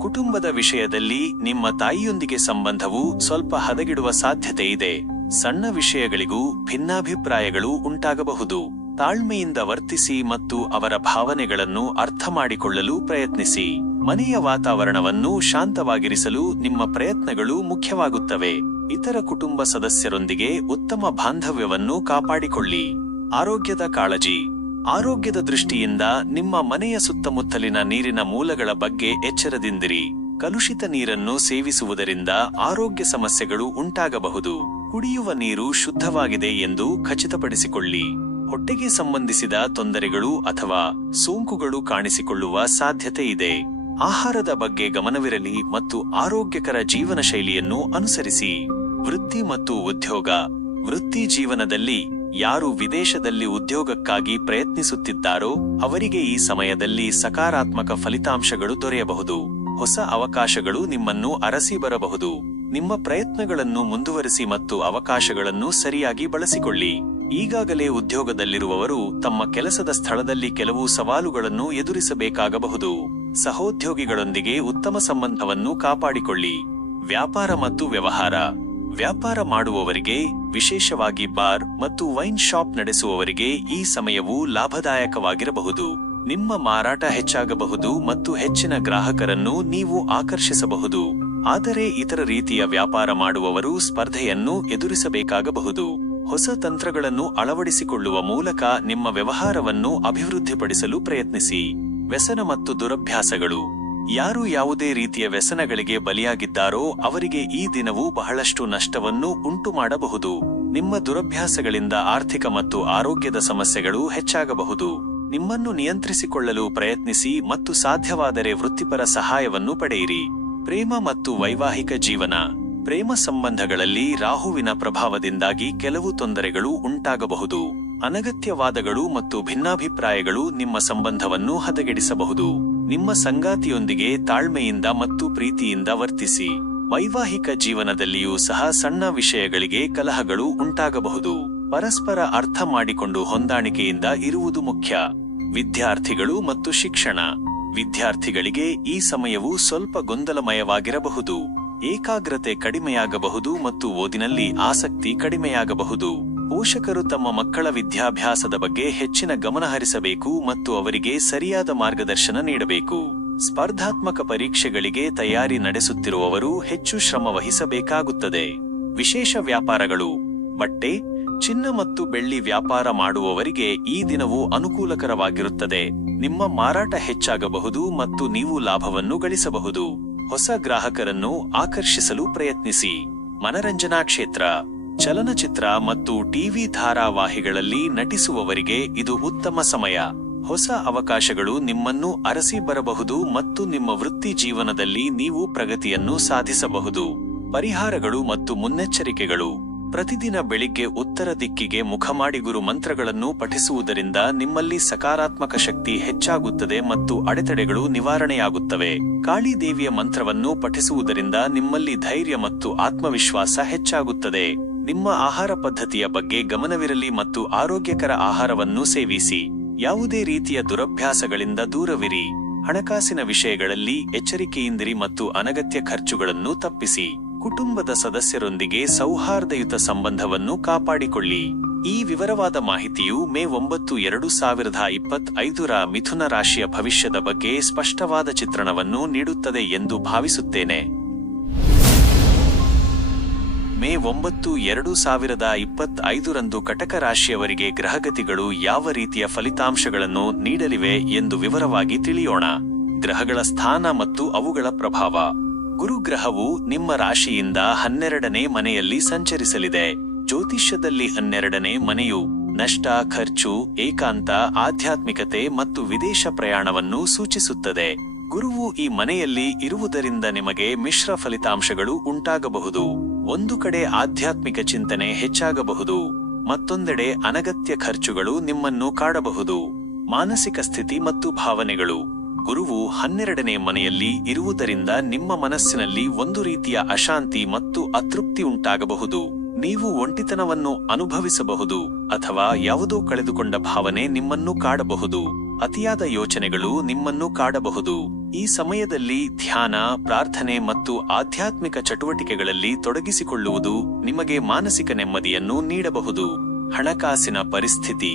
ಕುಟುಂಬದ ವಿಷಯದಲ್ಲಿ ನಿಮ್ಮ ತಾಯಿಯೊಂದಿಗೆ ಸಂಬಂಧವು ಸ್ವಲ್ಪ ಹದಗೆಡುವ ಸಾಧ್ಯತೆ ಇದೆ. ಸಣ್ಣ ವಿಷಯಗಳಿಗೂ ಭಿನ್ನಾಭಿಪ್ರಾಯಗಳು ಉಂಟಾಗಬಹುದು. ತಾಳ್ಮೆಯಿಂದ ವರ್ತಿಸಿ ಮತ್ತು ಅವರ ಭಾವನೆಗಳನ್ನು ಅರ್ಥ ಮಾಡಿಕೊಳ್ಳಲು ಪ್ರಯತ್ನಿಸಿ. ಮನೆಯ ವಾತಾವರಣವನ್ನು ಶಾಂತವಾಗಿರಿಸಲು ನಿಮ್ಮ ಪ್ರಯತ್ನಗಳು ಮುಖ್ಯವಾಗುತ್ತವೆ. ಇತರ ಕುಟುಂಬ ಸದಸ್ಯರೊಂದಿಗೆ ಉತ್ತಮ ಬಾಂಧವ್ಯವನ್ನು ಕಾಪಾಡಿಕೊಳ್ಳಿ. ಆರೋಗ್ಯದ ಕಾಳಜಿ. ಆರೋಗ್ಯದ ದೃಷ್ಟಿಯಿಂದ ನಿಮ್ಮ ಮನೆಯ ಸುತ್ತಮುತ್ತಲಿನ ನೀರಿನ ಮೂಲಗಳ ಬಗ್ಗೆ ಎಚ್ಚರದಿಂದಿರಿ. ಕಲುಷಿತ ನೀರನ್ನು ಸೇವಿಸುವುದರಿಂದ ಆರೋಗ್ಯ ಸಮಸ್ಯೆಗಳು ಉಂಟಾಗಬಹುದು. ಕುಡಿಯುವ ನೀರು ಶುದ್ಧವಾಗಿದೆ ಎಂದು ಖಚಿತಪಡಿಸಿಕೊಳ್ಳಿ. ಹೊಟ್ಟೆಗೆ ಸಂಬಂಧಿಸಿದ ತೊಂದರೆಗಳು ಅಥವಾ ಸೋಂಕುಗಳು ಕಾಣಿಸಿಕೊಳ್ಳುವ ಸಾಧ್ಯತೆ ಇದೆ. ಆಹಾರದ ಬಗ್ಗೆ ಗಮನವಿರಲಿ ಮತ್ತು ಆರೋಗ್ಯಕರ ಜೀವನ ಶೈಲಿಯನ್ನು ಅನುಸರಿಸಿ. ವೃತ್ತಿ ಮತ್ತು ಉದ್ಯೋಗ. ವೃತ್ತಿ ಜೀವನದಲ್ಲಿ ಯಾರು ವಿದೇಶದಲ್ಲಿ ಉದ್ಯೋಗಕ್ಕಾಗಿ ಪ್ರಯತ್ನಿಸುತ್ತಿದ್ದಾರೋ ಅವರಿಗೆ ಈ ಸಮಯದಲ್ಲಿ ಸಕಾರಾತ್ಮಕ ಫಲಿತಾಂಶಗಳು ದೊರೆಯಬಹುದು. ಹೊಸ ಅವಕಾಶಗಳು ನಿಮ್ಮನ್ನು ಅರಸಿ ಬರಬಹುದು. ನಿಮ್ಮ ಪ್ರಯತ್ನಗಳನ್ನು ಮುಂದುವರಿಸಿ ಮತ್ತು ಅವಕಾಶಗಳನ್ನು ಸರಿಯಾಗಿ ಬಳಸಿಕೊಳ್ಳಿ. ಈಗಾಗಲೇ ಉದ್ಯೋಗದಲ್ಲಿರುವವರು ತಮ್ಮ ಕೆಲಸದ ಸ್ಥಳದಲ್ಲಿ ಕೆಲವು ಸವಾಲುಗಳನ್ನು ಎದುರಿಸಬೇಕಾಗಬಹುದು. ಸಹೋದ್ಯೋಗಿಗಳೊಂದಿಗೆ ಉತ್ತಮ ಸಂಬಂಧವನ್ನು ಕಾಪಾಡಿಕೊಳ್ಳಿ. ವ್ಯಾಪಾರ ಮತ್ತು ವ್ಯವಹಾರ. ವ್ಯಾಪಾರ ಮಾಡುವವರಿಗೆ, ವಿಶೇಷವಾಗಿ ಬಾರ್ ಮತ್ತು ವೈನ್ ಶಾಪ್ ನಡೆಸುವವರಿಗೆ ಈ ಸಮಯವು ಲಾಭದಾಯಕವಾಗಿರಬಹುದು. ನಿಮ್ಮ ಮಾರಾಟ ಹೆಚ್ಚಾಗಬಹುದು ಮತ್ತು ಹೆಚ್ಚಿನ ಗ್ರಾಹಕರನ್ನು ನೀವು ಆಕರ್ಷಿಸಬಹುದು. ಆದರೆ ಇತರ ರೀತಿಯ ವ್ಯಾಪಾರ ಮಾಡುವವರು ಸ್ಪರ್ಧೆಯನ್ನು ಎದುರಿಸಬೇಕಾಗಬಹುದು. ಹೊಸ ತಂತ್ರಗಳನ್ನು ಅಳವಡಿಸಿಕೊಳ್ಳುವ ಮೂಲಕ ನಿಮ್ಮ ವ್ಯವಹಾರವನ್ನು ಅಭಿವೃದ್ಧಿಪಡಿಸಲು ಪ್ರಯತ್ನಿಸಿ. ವ್ಯಸನ ಮತ್ತು ದುರಭ್ಯಾಸಗಳು. ಯಾರು ಯಾವುದೇ ರೀತಿಯ ವ್ಯಸನಗಳಿಗೆ ಬಲಿಯಾಗಿದ್ದಾರೋ ಅವರಿಗೆ ಈ ದಿನವು ಬಹಳಷ್ಟು ನಷ್ಟವನ್ನು ಉಂಟು ಮಾಡಬಹುದು. ನಿಮ್ಮ ದುರಭ್ಯಾಸಗಳಿಂದ ಆರ್ಥಿಕ ಮತ್ತು ಆರೋಗ್ಯದ ಸಮಸ್ಯೆಗಳು ಹೆಚ್ಚಾಗಬಹುದು. ನಿಮ್ಮನ್ನು ನಿಯಂತ್ರಿಸಿಕೊಳ್ಳಲು ಪ್ರಯತ್ನಿಸಿ ಮತ್ತು ಸಾಧ್ಯವಾದರೆ ವೃತ್ತಿಪರ ಸಹಾಯವನ್ನು ಪಡೆಯಿರಿ. ಪ್ರೇಮ ಮತ್ತು ವೈವಾಹಿಕ ಜೀವನ. ಪ್ರೇಮ ಸಂಬಂಧಗಳಲ್ಲಿ ರಾಹುವಿನ ಪ್ರಭಾವದಿಂದಾಗಿ ಕೆಲವು ತೊಂದರೆಗಳು ಉಂಟಾಗಬಹುದು. ಅನಗತ್ಯ ವಾದಗಳು ಮತ್ತು ಭಿನ್ನಾಭಿಪ್ರಾಯಗಳು ನಿಮ್ಮ ಸಂಬಂಧವನ್ನು ಹದಗೆಡಿಸಬಹುದು. ನಿಮ್ಮ ಸಂಗಾತಿಯೊಂದಿಗೆ ತಾಳ್ಮೆಯಿಂದ ಮತ್ತು ಪ್ರೀತಿಯಿಂದ ವರ್ತಿಸಿ. ವೈವಾಹಿಕ ಜೀವನದಲ್ಲಿಯೂ ಸಹ ಸಣ್ಣ ವಿಷಯಗಳಿಗೆ ಕಲಹಗಳು ಉಂಟಾಗಬಹುದು. ಪರಸ್ಪರ ಅರ್ಥ ಮಾಡಿಕೊಂಡು ಹೊಂದಾಣಿಕೆಯಿಂದ ಇರುವುದು ಮುಖ್ಯ. ವಿದ್ಯಾರ್ಥಿಗಳು ಮತ್ತು ಶಿಕ್ಷಣ. ವಿದ್ಯಾರ್ಥಿಗಳಿಗೆ ಈ ಸಮಯವು ಸ್ವಲ್ಪ ಗೊಂದಲಮಯವಾಗಿರಬಹುದು. ಏಕಾಗ್ರತೆ ಕಡಿಮೆಯಾಗಬಹುದು ಮತ್ತು ಓದಿನಲ್ಲಿ ಆಸಕ್ತಿ ಕಡಿಮೆಯಾಗಬಹುದು. ಪೋಷಕರು ತಮ್ಮ ಮಕ್ಕಳ ವಿದ್ಯಾಭ್ಯಾಸದ ಬಗ್ಗೆ ಹೆಚ್ಚಿನ ಗಮನ ಹರಿಸಬೇಕು ಮತ್ತು ಅವರಿಗೆ ಸರಿಯಾದ ಮಾರ್ಗದರ್ಶನ ನೀಡಬೇಕು. ಸ್ಪರ್ಧಾತ್ಮಕ ಪರೀಕ್ಷೆಗಳಿಗೆ ತಯಾರಿ ನಡೆಸುತ್ತಿರುವವರು ಹೆಚ್ಚು ಶ್ರಮ ವಹಿಸಬೇಕಾಗುತ್ತದೆ. ವಿಶೇಷ ವ್ಯಾಪಾರಗಳು. ಬಟ್ಟೆ, ಚಿನ್ನ ಮತ್ತು ಬೆಳ್ಳಿ ವ್ಯಾಪಾರ ಮಾಡುವವರಿಗೆ ಈ ದಿನವು ಅನುಕೂಲಕರವಾಗಿರುತ್ತದೆ. ನಿಮ್ಮ ಮಾರಾಟ ಹೆಚ್ಚಾಗಬಹುದು ಮತ್ತು ನೀವು ಲಾಭವನ್ನು ಗಳಿಸಬಹುದು. ಹೊಸ ಗ್ರಾಹಕರನ್ನು ಆಕರ್ಷಿಸಲು ಪ್ರಯತ್ನಿಸಿ. ಮನರಂಜನಾ ಕ್ಷೇತ್ರ. ಚಲನಚಿತ್ರ ಮತ್ತು ಟಿವಿ ಧಾರಾವಾಹಿಗಳಲ್ಲಿ ನಟಿಸುವವರಿಗೆ ಇದು ಉತ್ತಮ ಸಮಯ. ಹೊಸ ಅವಕಾಶಗಳು ನಿಮ್ಮನ್ನು ಅರಸಿ ಬರಬಹುದು ಮತ್ತು ನಿಮ್ಮ ವೃತ್ತಿ ಜೀವನದಲ್ಲಿ ನೀವು ಪ್ರಗತಿಯನ್ನು ಸಾಧಿಸಬಹುದು. ಪರಿಹಾರಗಳು ಮತ್ತು ಮುನ್ನೆಚ್ಚರಿಕೆಗಳು. ಪ್ರತಿದಿನ ಬೆಳಿಗ್ಗೆ ಉತ್ತರ ದಿಕ್ಕಿಗೆ ಮುಖ ಮಾಡಿ ಗುರು ಮಂತ್ರಗಳನ್ನು ಪಠಿಸುವುದರಿಂದ ನಿಮ್ಮಲ್ಲಿ ಸಕಾರಾತ್ಮಕ ಶಕ್ತಿ ಹೆಚ್ಚಾಗುತ್ತದೆ ಮತ್ತು ಅಡೆತಡೆಗಳು ನಿವಾರಣೆಯಾಗುತ್ತವೆ. ಕಾಳಿ ದೇವಿಯ ಮಂತ್ರವನ್ನು ಪಠಿಸುವುದರಿಂದ ನಿಮ್ಮಲ್ಲಿ ಧೈರ್ಯ ಮತ್ತು ಆತ್ಮವಿಶ್ವಾಸ ಹೆಚ್ಚಾಗುತ್ತದೆ. ನಿಮ್ಮ ಆಹಾರ ಪದ್ಧತಿಯ ಬಗ್ಗೆ ಗಮನವಿರಲಿ ಮತ್ತು ಆರೋಗ್ಯಕರ ಆಹಾರವನ್ನು ಸೇವಿಸಿ. ಯಾವುದೇ ರೀತಿಯ ದುರಭ್ಯಾಸಗಳಿಂದ ದೂರವಿರಿ. ಹಣಕಾಸಿನ ವಿಷಯಗಳಲ್ಲಿ ಎಚ್ಚರಿಕೆಯಿಂದಿರಿ ಮತ್ತು ಅನಗತ್ಯ ಖರ್ಚುಗಳನ್ನು ತಪ್ಪಿಸಿ. ಕುಟುಂಬದ ಸದಸ್ಯರೊಂದಿಗೆ ಸೌಹಾರ್ದಯುತ ಸಂಬಂಧವನ್ನು ಕಾಪಾಡಿಕೊಳ್ಳಿ. ಈ ವಿವರವಾದ ಮಾಹಿತಿಯು ಮೇ 9, 2025 ಮಿಥುನ ರಾಶಿಯ ಭವಿಷ್ಯದ ಬಗ್ಗೆ ಸ್ಪಷ್ಟವಾದ ಚಿತ್ರಣವನ್ನು ನೀಡುತ್ತದೆ ಎಂದು ಭಾವಿಸುತ್ತೇನೆ. ಮೇ 9, 2025 ಕಟಕ ರಾಶಿಯವರಿಗೆ ಗ್ರಹಗತಿಗಳು ಯಾವ ರೀತಿಯ ಫಲಿತಾಂಶಗಳನ್ನು ನೀಡಲಿವೆ ಎಂದು ವಿವರವಾಗಿ ತಿಳಿಯೋಣ. ಗ್ರಹಗಳ ಸ್ಥಾನ ಮತ್ತು ಅವುಗಳ ಪ್ರಭಾವ. ಗುರುಗ್ರಹವು ನಿಮ್ಮ ರಾಶಿಯಿಂದ 12ನೇ ಮನೆಯಲ್ಲಿ ಸಂಚರಿಸಲಿದೆ. ಜ್ಯೋತಿಷ್ಯದಲ್ಲಿ 12ನೇ ಮನೆಯು ನಷ್ಟ, ಖರ್ಚು, ಏಕಾಂತ, ಆಧ್ಯಾತ್ಮಿಕತೆ ಮತ್ತು ವಿದೇಶ ಪ್ರಯಾಣವನ್ನು ಸೂಚಿಸುತ್ತದೆ. ಗುರುವು ಈ ಮನೆಯಲ್ಲಿ ಇರುವುದರಿಂದ ನಿಮಗೆ ಮಿಶ್ರ ಫಲಿತಾಂಶಗಳು ಉಂಟಾಗಬಹುದು. ಒಂದು ಕಡೆ ಆಧ್ಯಾತ್ಮಿಕ ಚಿಂತನೆ ಹೆಚ್ಚಾಗಬಹುದು, ಮತ್ತೊಂದೆಡೆ ಅನಗತ್ಯ ಖರ್ಚುಗಳು ನಿಮ್ಮನ್ನು ಕಾಡಬಹುದು. ಮಾನಸಿಕ ಸ್ಥಿತಿ ಮತ್ತು ಭಾವನೆಗಳು. ಗುರುವು 12ನೇ ಮನೆಯಲ್ಲಿ ಇರುವುದರಿಂದ ನಿಮ್ಮ ಮನಸ್ಸಿನಲ್ಲಿ ಒಂದು ರೀತಿಯ ಅಶಾಂತಿ ಮತ್ತು ಅತೃಪ್ತಿ ಉಂಟಾಗಬಹುದು. ನೀವು ಒಂಟಿತನವನ್ನು ಅನುಭವಿಸಬಹುದು ಅಥವಾ ಯಾವುದೋ ಕಳೆದುಕೊಂಡ ಭಾವನೆ ನಿಮ್ಮನ್ನು ಕಾಡಬಹುದು. ಅತಿಯಾದ ಯೋಚನೆಗಳು ನಿಮ್ಮನ್ನು ಕಾಡಬಹುದು. ಈ ಸಮಯದಲ್ಲಿ ಧ್ಯಾನ, ಪ್ರಾರ್ಥನೆ ಮತ್ತು ಆಧ್ಯಾತ್ಮಿಕ ಚಟುವಟಿಕೆಗಳಲ್ಲಿ ತೊಡಗಿಸಿಕೊಳ್ಳುವುದು ನಿಮಗೆ ಮಾನಸಿಕ ನೆಮ್ಮದಿಯನ್ನು ನೀಡಬಹುದು. ಹಣಕಾಸಿನ ಪರಿಸ್ಥಿತಿ.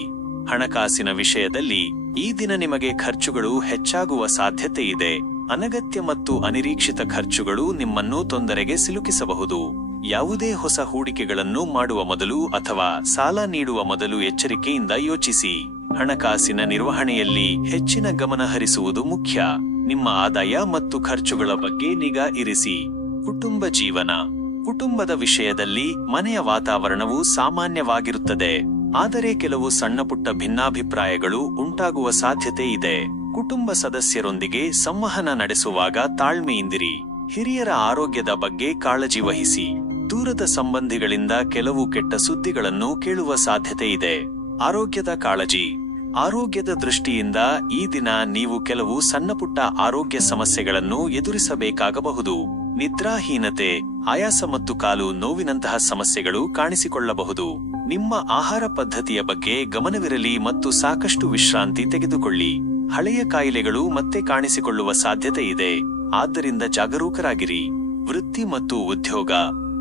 ಹಣಕಾಸಿನ ವಿಷಯದಲ್ಲಿ ಈ ದಿನ ನಿಮಗೆ ಖರ್ಚುಗಳು ಹೆಚ್ಚಾಗುವ ಸಾಧ್ಯತೆ ಇದೆ. ಅನಗತ್ಯ ಮತ್ತು ಅನಿರೀಕ್ಷಿತ ಖರ್ಚುಗಳು ನಿಮ್ಮನ್ನು ತೊಂದರೆಗೆ ಸಿಲುಕಿಸಬಹುದು. ಯಾವುದೇ ಹೊಸ ಹೂಡಿಕೆಗಳನ್ನು ಮಾಡುವ ಮೊದಲು ಅಥವಾ ಸಾಲ ನೀಡುವ ಮೊದಲು ಎಚ್ಚರಿಕೆಯಿಂದ ಯೋಚಿಸಿ. ಹಣಕಾಸಿನ ನಿರ್ವಹಣೆಯಲ್ಲಿ ಹೆಚ್ಚಿನ ಗಮನ ಹರಿಸುವುದು ಮುಖ್ಯ. ನಿಮ್ಮ ಆದಾಯ ಮತ್ತು ಖರ್ಚುಗಳ ಬಗ್ಗೆ ನಿಗಾ ಇರಿಸಿ. ಕುಟುಂಬ ಜೀವನ. ಕುಟುಂಬದ ವಿಷಯದಲ್ಲಿ ಮನೆಯ ವಾತಾವರಣವು ಸಾಮಾನ್ಯವಾಗಿರುತ್ತದೆ, ಆದರೆ ಕೆಲವು ಸಣ್ಣಪುಟ್ಟ ಭಿನ್ನಾಭಿಪ್ರಾಯಗಳು ಉಂಟಾಗುವ ಸಾಧ್ಯತೆ ಇದೆ. ಕುಟುಂಬ ಸದಸ್ಯರೊಂದಿಗೆ ಸಂವಹನ ನಡೆಸುವಾಗ ತಾಳ್ಮೆಯಿಂದಿರಿ. ಹಿರಿಯರ ಆರೋಗ್ಯದ ಬಗ್ಗೆ ಕಾಳಜಿ ವಹಿಸಿ. ದೂರದ ಸಂಬಂಧಿಗಳಿಂದ ಕೆಲವು ಕೆಟ್ಟ ಸುದ್ದಿಗಳನ್ನು ಕೇಳುವ ಸಾಧ್ಯತೆ ಇದೆ. ಆರೋಗ್ಯದ ಕಾಳಜಿ. ಆರೋಗ್ಯದ ದೃಷ್ಟಿಯಿಂದ ಈ ದಿನ ನೀವು ಕೆಲವು ಸಣ್ಣಪುಟ್ಟ ಆರೋಗ್ಯ ಸಮಸ್ಯೆಗಳನ್ನು ಎದುರಿಸಬೇಕಾಗಬಹುದು. ನಿದ್ರಾಹೀನತೆ, ಆಯಾಸ ಮತ್ತು ಕಾಲು ನೋವಿನಂತಹ ಸಮಸ್ಯೆಗಳು ಕಾಣಿಸಿಕೊಳ್ಳಬಹುದು. ನಿಮ್ಮ ಆಹಾರ ಪದ್ಧತಿಯ ಬಗ್ಗೆ ಗಮನವಿರಲಿ ಮತ್ತು ಸಾಕಷ್ಟು ವಿಶ್ರಾಂತಿ ತೆಗೆದುಕೊಳ್ಳಿ. ಹಳೆಯ ಕಾಯಿಲೆಗಳು ಮತ್ತೆ ಕಾಣಿಸಿಕೊಳ್ಳುವ ಸಾಧ್ಯತೆ ಇದೆ, ಆದ್ದರಿಂದ ಜಾಗರೂಕರಾಗಿರಿ. ವೃತ್ತಿ ಮತ್ತು ಉದ್ಯೋಗ.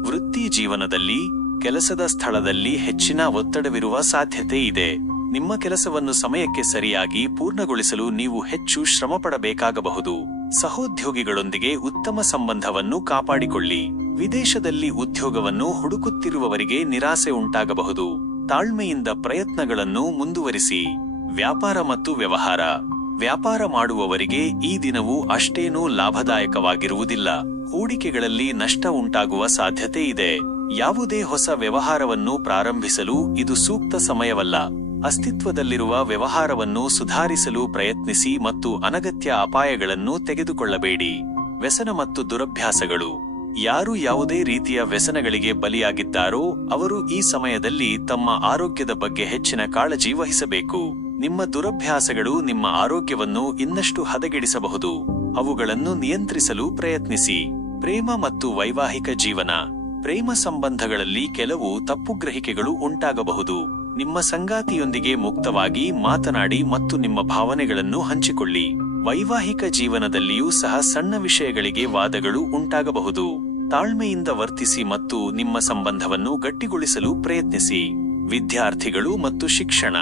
ವೃತ್ತಿ ಜೀವನದಲ್ಲಿ ಕೆಲಸದ ಸ್ಥಳದಲ್ಲಿ ಹೆಚ್ಚಿನ ಒತ್ತಡವಿರುವ ಸಾಧ್ಯತೆ ಇದೆ. ನಿಮ್ಮ ಕೆಲಸವನ್ನು ಸಮಯಕ್ಕೆ ಸರಿಯಾಗಿ ಪೂರ್ಣಗೊಳಿಸಲು ನೀವು ಹೆಚ್ಚು ಶ್ರಮಪಡಬೇಕಾಗಬಹುದು. ಸಹೋದ್ಯೋಗಿಗಳೊಂದಿಗೆ ಉತ್ತಮ ಸಂಬಂಧವನ್ನು ಕಾಪಾಡಿಕೊಳ್ಳಿ. ವಿದೇಶದಲ್ಲಿ ಉದ್ಯೋಗವನ್ನು ಹುಡುಕುತ್ತಿರುವವರಿಗೆ ನಿರಾಸೆ ಉಂಟಾಗಬಹುದು. ತಾಳ್ಮೆಯಿಂದ ಪ್ರಯತ್ನಗಳನ್ನು ಮುಂದುವರಿಸಿ. ವ್ಯಾಪಾರ ಮತ್ತು ವ್ಯವಹಾರ. ವ್ಯಾಪಾರ ಮಾಡುವವರಿಗೆ ಈ ದಿನವು ಅಷ್ಟೇನೂ ಲಾಭದಾಯಕವಾಗಿರುವುದಿಲ್ಲ. ಹೂಡಿಕೆಗಳಲ್ಲಿ ನಷ್ಟ ಉಂಟಾಗುವ ಸಾಧ್ಯತೆ ಇದೆ. ಯಾವುದೇ ಹೊಸ ವ್ಯವಹಾರವನ್ನು ಪ್ರಾರಂಭಿಸಲು ಇದು ಸೂಕ್ತ ಸಮಯವಲ್ಲ. ಅಸ್ತಿತ್ವದಲ್ಲಿರುವ ವ್ಯವಹಾರವನ್ನು ಸುಧಾರಿಸಲು ಪ್ರಯತ್ನಿಸಿ ಮತ್ತು ಅನಗತ್ಯ ಅಪಾಯಗಳನ್ನು ತೆಗೆದುಕೊಳ್ಳಬೇಡಿ. ವ್ಯಸನ ಮತ್ತು ದುರಭ್ಯಾಸಗಳು. ಯಾರು ಯಾವುದೇ ರೀತಿಯ ವ್ಯಸನಗಳಿಗೆ ಬಲಿಯಾಗಿದ್ದಾರೋ ಅವರು ಈ ಸಮಯದಲ್ಲಿ ತಮ್ಮ ಆರೋಗ್ಯದ ಬಗ್ಗೆ ಹೆಚ್ಚಿನ ಕಾಳಜಿ ವಹಿಸಬೇಕು. ನಿಮ್ಮ ದುರಭ್ಯಾಸಗಳು ನಿಮ್ಮ ಆರೋಗ್ಯವನ್ನು ಇನ್ನಷ್ಟು ಹದಗೆಡಿಸಬಹುದು. ಅವುಗಳನ್ನು ನಿಯಂತ್ರಿಸಲು ಪ್ರಯತ್ನಿಸಿ. ಪ್ರೇಮ ಮತ್ತು ವೈವಾಹಿಕ ಜೀವನ. ಪ್ರೇಮ ಸಂಬಂಧಗಳಲ್ಲಿ ಕೆಲವು ತಪ್ಪುಗ್ರಹಿಕೆಗಳು ಉಂಟಾಗಬಹುದು. ನಿಮ್ಮ ಸಂಗಾತಿಯೊಂದಿಗೆ ಮುಕ್ತವಾಗಿ ಮಾತನಾಡಿ ಮತ್ತು ನಿಮ್ಮ ಭಾವನೆಗಳನ್ನು ಹಂಚಿಕೊಳ್ಳಿ. ವೈವಾಹಿಕ ಜೀವನದಲ್ಲಿಯೂ ಸಹ ಸಣ್ಣ ವಿಷಯಗಳಿಗೆ ವಾದಗಳು ಉಂಟಾಗಬಹುದು. ತಾಳ್ಮೆಯಿಂದ ವರ್ತಿಸಿ ಮತ್ತು ನಿಮ್ಮ ಸಂಬಂಧವನ್ನು ಗಟ್ಟಿಗೊಳಿಸಲು ಪ್ರಯತ್ನಿಸಿ. ವಿದ್ಯಾರ್ಥಿಗಳು ಮತ್ತು ಶಿಕ್ಷಣ.